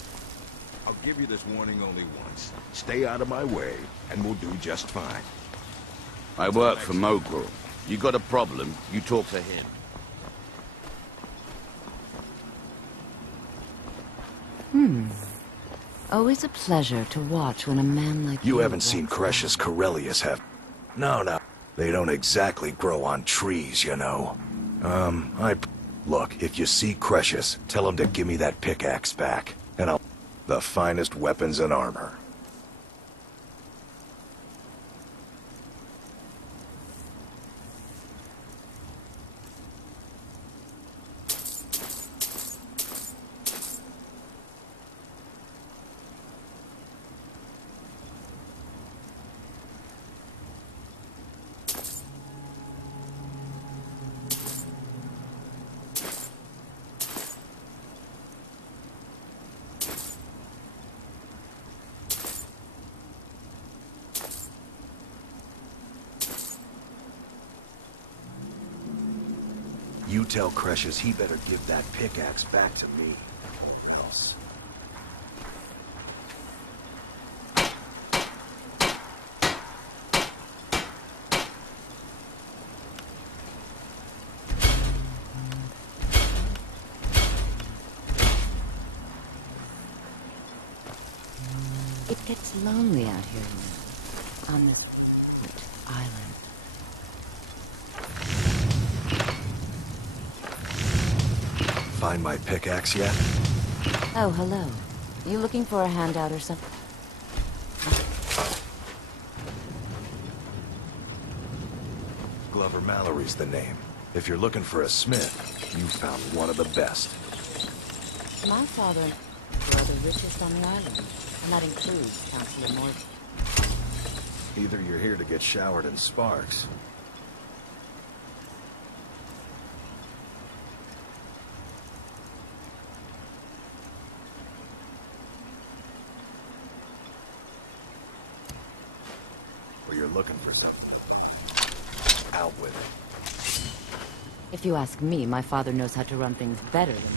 I'll give you this warning only once. Stay out of my way, and we'll do just fine. I work for Mogul. You got a problem, you talk to him. Always a pleasure to watch when a man like You haven't seen walks Cretius Corellius, have... No. They don't exactly grow on trees, you know. Look, if you see Cretius, tell him to give me that pickaxe back, and I'll... The finest weapons and armor. You tell Cretius he better give that pickaxe back to me. Or else. It gets lonely out here on this island. Find my pickaxe yet? Oh, hello. You looking for a handout or something? Glover Mallory's the name. If you're looking for a smith, you found one of the best. My father and are the richest on the island, and that includes Councilor Morgan. Either you're here to get showered in sparks, or you're looking for something. Out with it. If you ask me, my father knows how to run things better than me.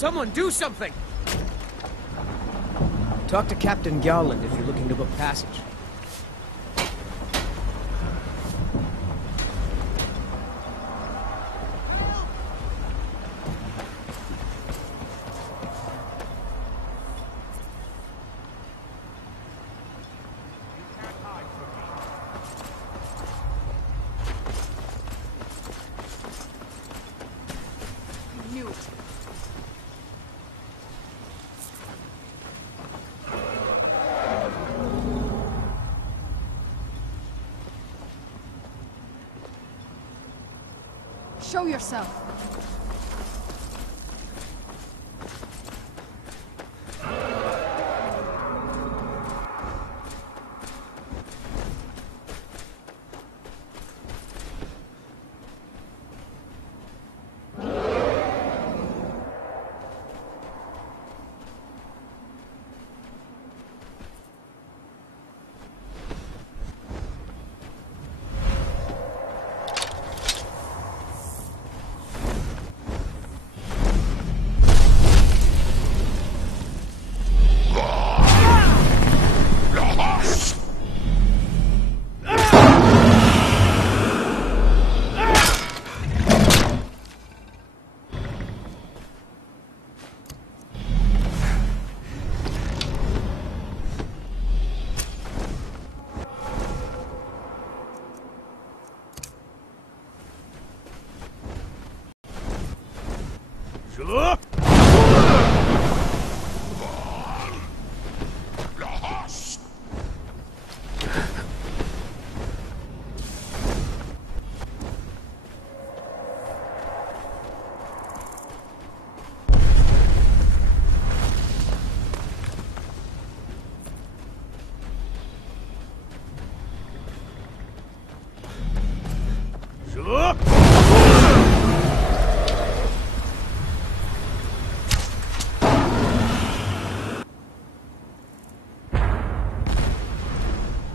Someone do something! Talk to Captain Gowland if you're looking to book passage. Show yourself.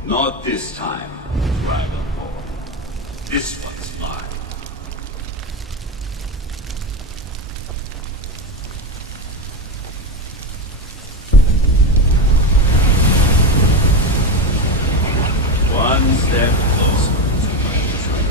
Not this time, dragonborn. This one's mine. One step closer to my return.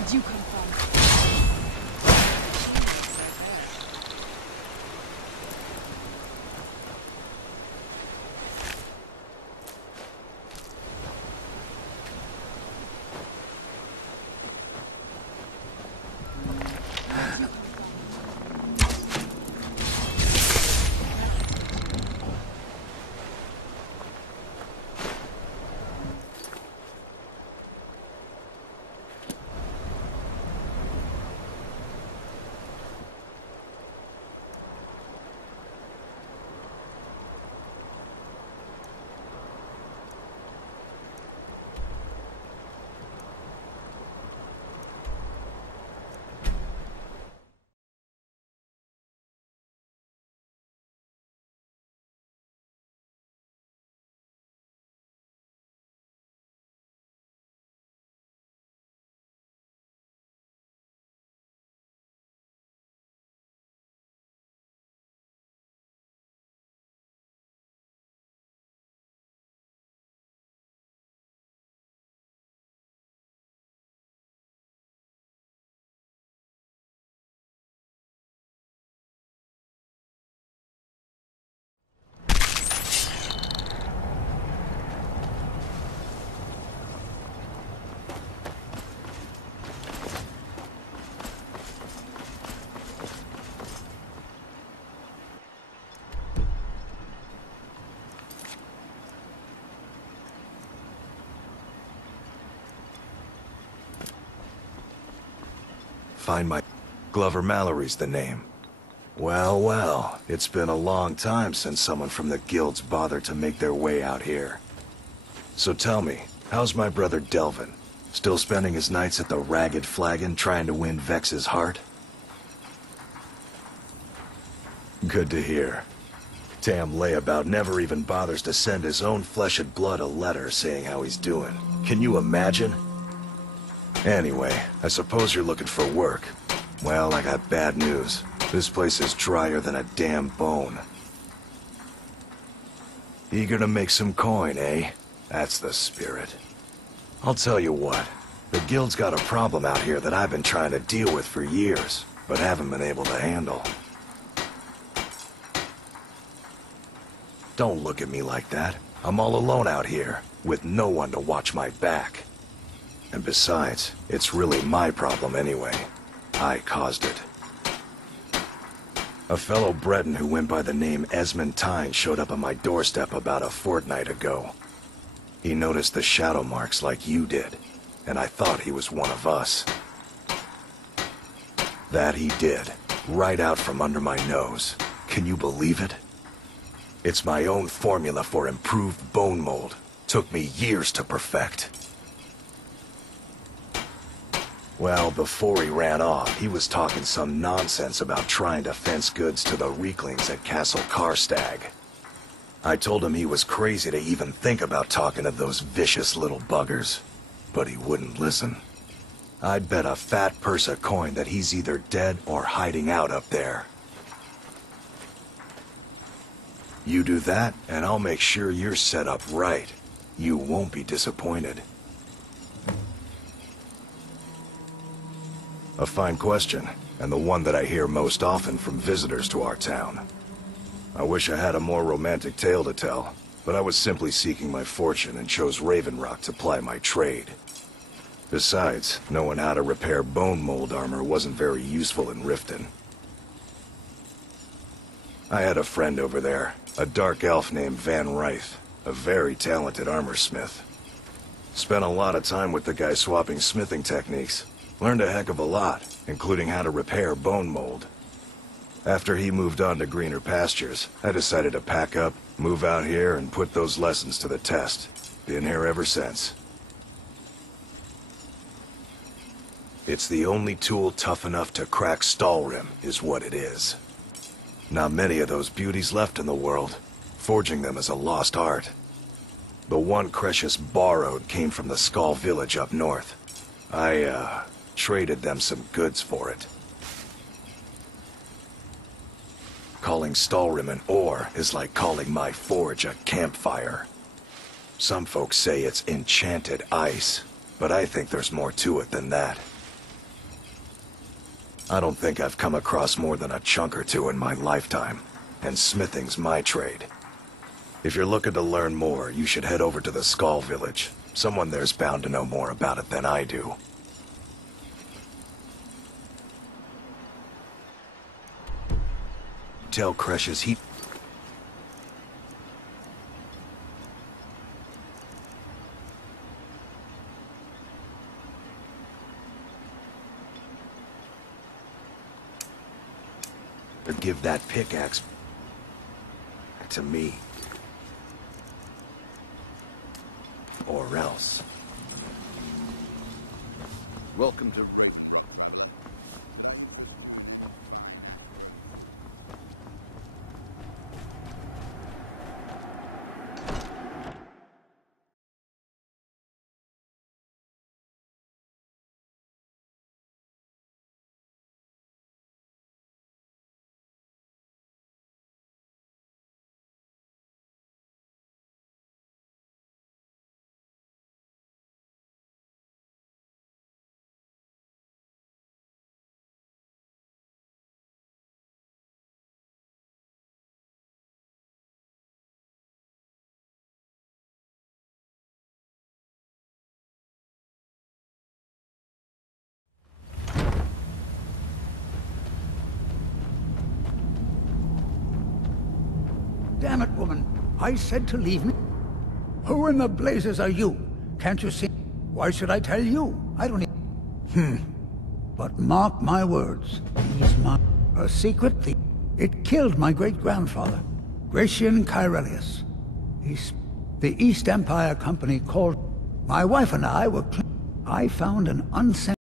Where'd you come from? Find my... Glover Mallory's the name. Well, well, it's been a long time since someone from the guilds bothered to make their way out here. So tell me, how's my brother Delvin? Still spending his nights at the Ragged Flagon trying to win Vex's heart? Good to hear. Tam Layabout never even bothers to send his own flesh and blood a letter saying how he's doing. Can you imagine? Anyway, I suppose you're looking for work. Well, I got bad news. This place is drier than a damn bone. Eager to make some coin, eh? That's the spirit. I'll tell you what. The guild's got a problem out here that I've been trying to deal with for years, but haven't been able to handle. Don't look at me like that. I'm all alone out here, with no one to watch my back. And besides, it's really my problem anyway. I caused it. A fellow Breton who went by the name Esmond Tyne showed up on my doorstep about a fortnight ago. He noticed the shadow marks like you did, and I thought he was one of us. That he did, right out from under my nose. Can you believe it? It's my own formula for improved bone mold. Took me years to perfect. Well, before he ran off, he was talking some nonsense about trying to fence goods to the Reeklings at Castle Karstag. I told him he was crazy to even think about talking to those vicious little buggers, but he wouldn't listen. I'd bet a fat purse of coin that he's either dead or hiding out up there. You do that, and I'll make sure you're set up right. You won't be disappointed. A fine question, and the one that I hear most often from visitors to our town. I wish I had a more romantic tale to tell, but I was simply seeking my fortune and chose Raven Rock to ply my trade. Besides, knowing how to repair bone mold armor wasn't very useful in Riften. I had a friend over there, a dark elf named Van Rythe, a very talented armorsmith. Spent a lot of time with the guy swapping smithing techniques. Learned a heck of a lot, including how to repair bone mold. After he moved on to greener pastures, I decided to pack up, move out here, and put those lessons to the test. Been here ever since. It's the only tool tough enough to crack Stalrim, is what it is. Not many of those beauties left in the world. Forging them is a lost art. The one Cretius borrowed came from the Skull village up north. I, traded them some goods for it. Calling Stalrim an ore is like calling my forge a campfire. Some folks say it's enchanted ice, but I think there's more to it than that. I don't think I've come across more than a chunk or two in my lifetime, and smithing's my trade. If you're looking to learn more, you should head over to the Skull Village. Someone there's bound to know more about it than I do. Tell Cresh's he... Give that pickaxe to me. Or else. Welcome to Damn it, woman. I said to leave me. Who in the blazes are you? Can't you see? Why should I tell you? I don't even... But mark my words. He's my... A secret thief. It killed my great-grandfather, Gratian Kyrelius. The East Empire Company called... My wife and I were... I found an unsent...